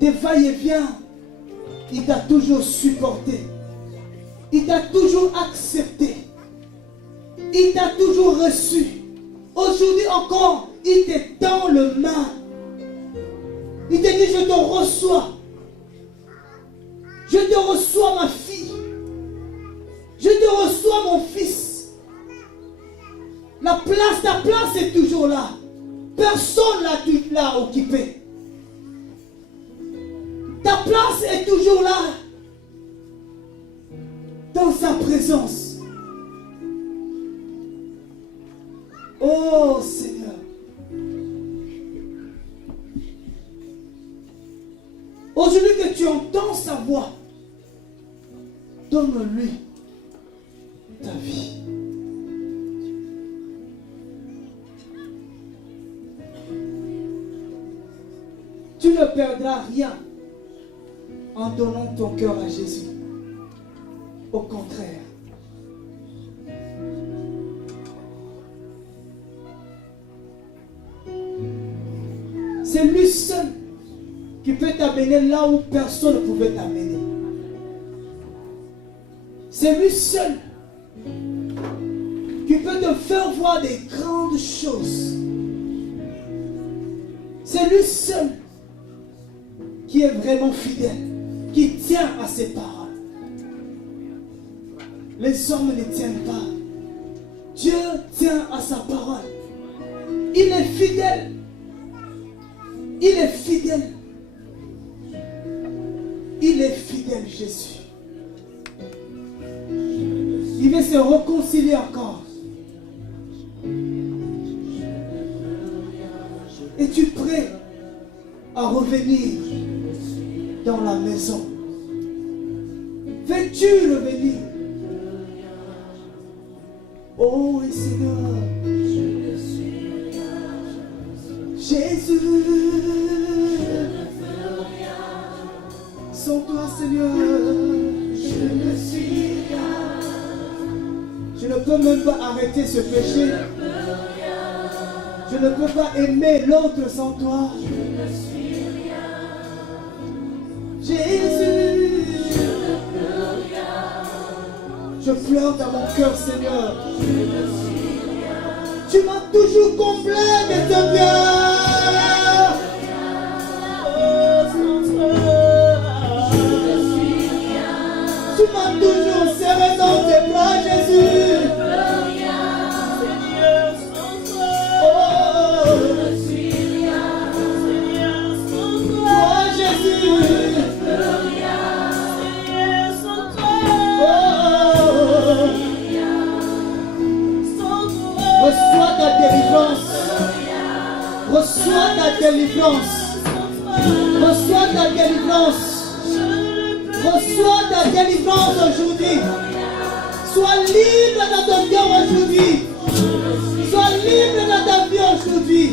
tes va-et-vient, il t'a toujours supporté. Il t'a toujours accepté. Il t'a toujours reçu. Aujourd'hui encore, il te tend le main. Il te dit, je te reçois. Je te reçois ma fille. Je te reçois mon fils. Ta place est toujours là. Personne ne l'a occupée. Ta place est toujours là. Dans sa présence. Oh Seigneur. Aujourd'hui que tu entends sa voix, donne-lui ta vie. Tu ne perdras rien en donnant ton cœur à Jésus. Au contraire. C'est lui seul qui peut t'amener là où personne ne pouvait t'amener. C'est lui seul qui peut te faire voir des grandes choses. C'est lui seul qui est vraiment fidèle, qui tient à ses paroles. Les hommes ne tiennent pas. Dieu tient à sa parole. Il est fidèle. Il est fidèle. Il est fidèle, Jésus. Il veut se réconcilier encore. Es-tu prêt à revenir dans la maison? Veux-tu revenir? Oh oui, Seigneur. Jésus. Sans toi, Seigneur, je ne suis rien. Je ne peux même pas arrêter ce péché. Je ne peux pas aimer l'autre sans toi. Je ne suis rien. Jésus, je ne peux rien. Je pleure dans mon cœur, Seigneur. Tu m'as toujours comblé de ton bien. Tu m'as toujours serré dans tes bras, Jésus. Reçois ta délivrance. Reçois ta délivrance. Reçois ta délivrance. Reçois ta délivrance aujourd'hui. Sois libre dans ton cœur aujourd'hui. Sois libre dans ta vie aujourd'hui.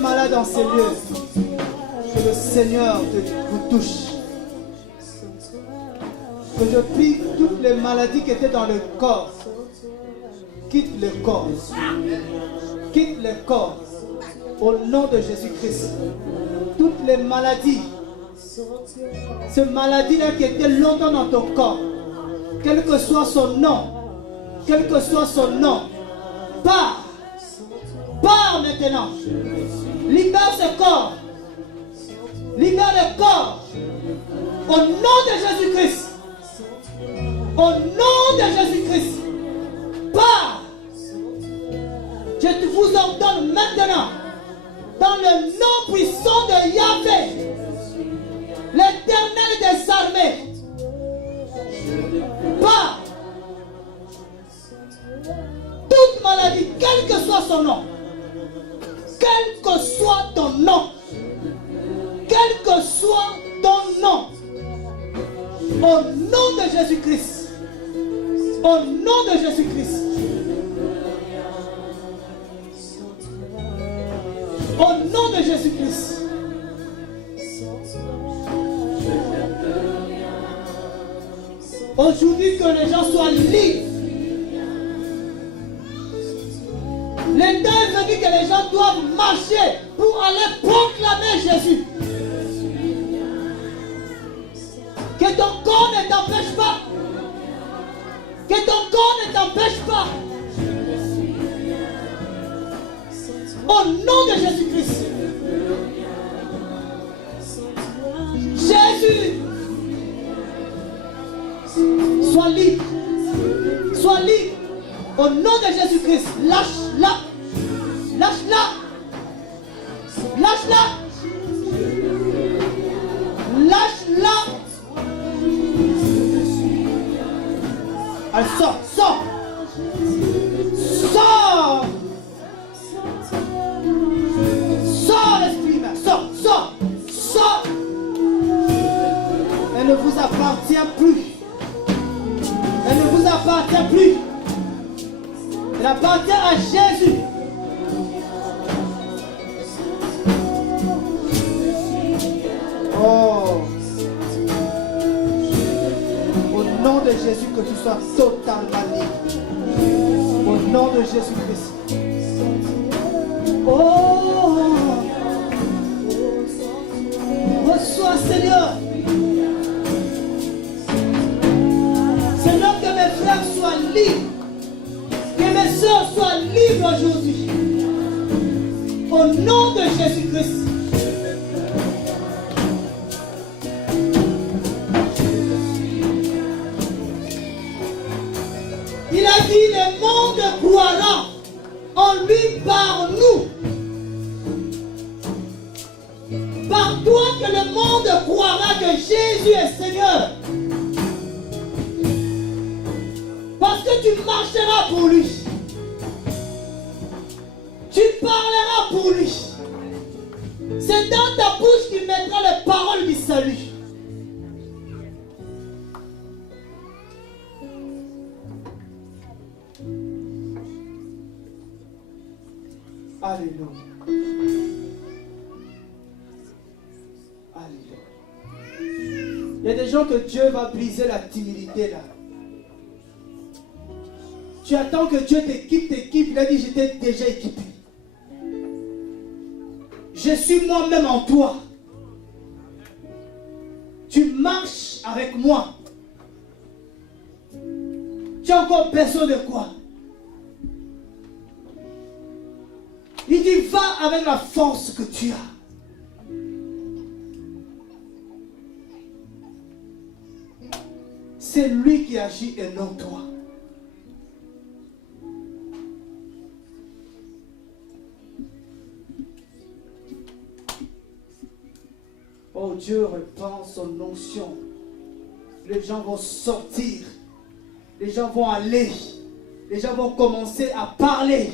Malades dans ces lieux, que le Seigneur vous touche. Que je prie toutes les maladies qui étaient dans le corps. Quitte le corps. Quitte le corps. Au nom de Jésus-Christ. Toutes les maladies. Ce maladie-là qui était longtemps dans ton corps. Quel que soit son nom. Quel que soit son nom. Pars. Pars maintenant. Libère ce corps. Libère le corps. Au nom de Jésus-Christ. Au nom de Jésus-Christ. Pars. Je vous ordonne maintenant. Dans le nom puissant de Yahvé. L'Éternel des armées. Pars. Toute maladie, quel que soit son nom. Quel que soit ton nom, quel que soit ton nom, au nom de Jésus-Christ, au nom de Jésus-Christ, au nom de Jésus-Christ, Aujourd'hui, que les gens soient libres. Le temps est venu que les gens doivent marcher pour aller proclamer Jésus. Que ton corps ne t'empêche pas. Que ton corps ne t'empêche pas. Au nom de Jésus-Christ. Jésus. Sois libre. Sois libre. Au nom de Jésus-Christ. Lâche-la. Lâche-la. Lâche-la. Lâche-la. Allez, sors, sors. Sors. Sors, l'esprit humain. Sors, sors, sors. Elle ne vous appartient plus. Elle ne vous appartient plus. Elle appartient à Jésus. Oh. Au nom de Jésus, que tu sois totalement libre. Au nom de Jésus-Christ. Oh. Reçois, Seigneur. Seigneur, que mes frères soient libres. Que mes soeurs soient libres aujourd'hui. Au nom de Jésus-Christ. Il a dit, le monde croira en lui par nous. Par toi que le monde croira que Jésus est Seigneur. Parce que tu marcheras pour lui. Tu parleras pour lui. C'est dans ta bouche qu'il mettra les paroles du salut. Alléluia. Alléluia. Il y a des gens que Dieu va briser la timidité là. Tu attends que Dieu t'équipe. Il a dit, je t'ai déjà équipé. Je suis moi-même en toi. Tu marches avec moi. Tu as encore besoin de quoi? Il dit, va avec la force que tu as. C'est lui qui agit et non toi. Oh, Dieu répand son onction. Les gens vont sortir. Les gens vont aller. Les gens vont commencer à parler.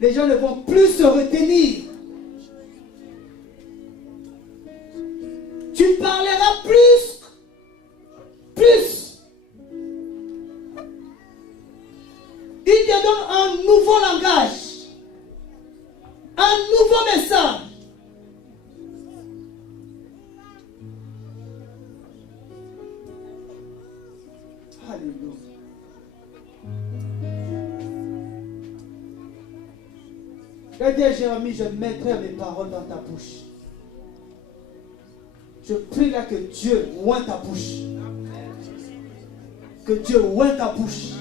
Les gens ne vont plus se retenir. Tu parleras plus. Plus. Il te donne un nouveau langage. Un nouveau message. Alléluia. Il a dit à Jérémie, je mettrai mes paroles dans ta bouche. Je prie là que Dieu oint ta bouche. Que Dieu oint ta bouche.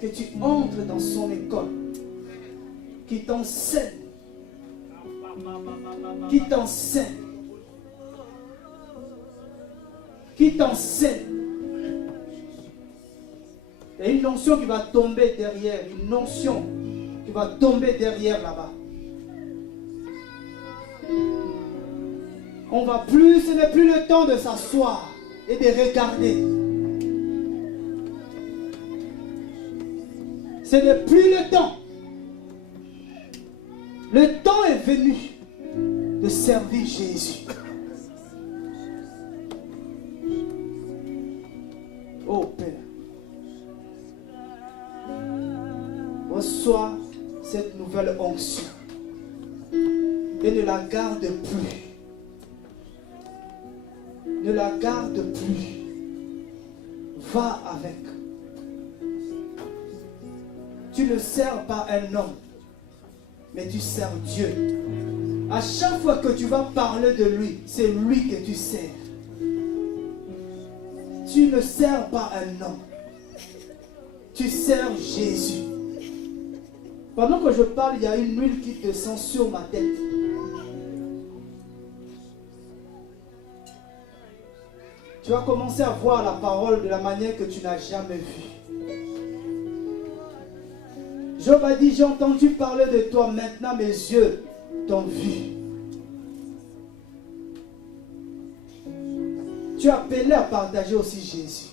Que tu entres dans son école. Qui t'enseigne. Qui t'enseigne. Qui t'enseigne. Il y a une onction qui va tomber derrière. Une onction qui va tomber derrière là-bas. On va plus, ce n'est plus le temps de s'asseoir et de regarder. Ce n'est plus le temps. Le temps est venu de servir Jésus. Oh Père, reçois cette nouvelle onction et ne la garde plus. Ne la garde plus. Va avec. Tu ne sers pas un homme, mais tu sers Dieu. À chaque fois que tu vas parler de lui, c'est lui que tu sers. Tu ne sers pas un homme. Tu sers Jésus. Pendant que je parle, il y a une huile qui descend sur ma tête. Tu vas commencer à voir la parole de la manière que tu n'as jamais vue. Job a dit, j'ai entendu parler de toi, maintenant mes yeux t'ont vu. Tu as appelé à partager aussi Jésus.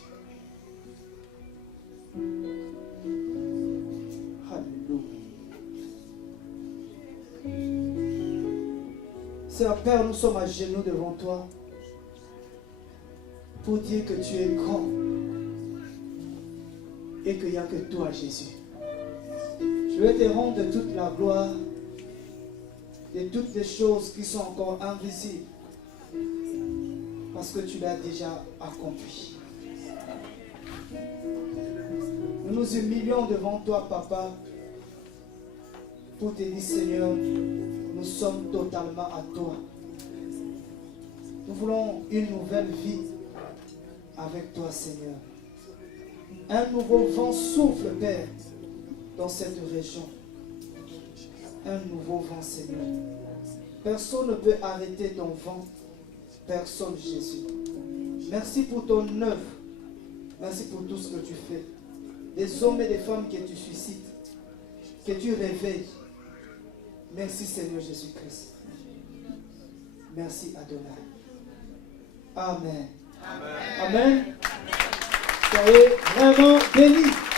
Seigneur Père, nous sommes à genoux devant toi pour dire que tu es grand et qu'il n'y a que toi, Jésus. Je vais te rendre toute la gloire de toutes les choses qui sont encore invisibles parce que tu l'as déjà accompli. Nous nous humilions devant toi, Papa, pour te dire, Seigneur, nous sommes totalement à toi. Nous voulons une nouvelle vie avec toi, Seigneur. Un nouveau vent souffle, Père, dans cette région. Un nouveau vent, Seigneur. Personne ne peut arrêter ton vent. Personne, Jésus. Merci pour ton œuvre. Merci pour tout ce que tu fais. Des hommes et des femmes que tu suscites, que tu réveilles. Merci, Seigneur Jésus-Christ. Merci, Adonai. Amen. Amen. Soyez vraiment bénis.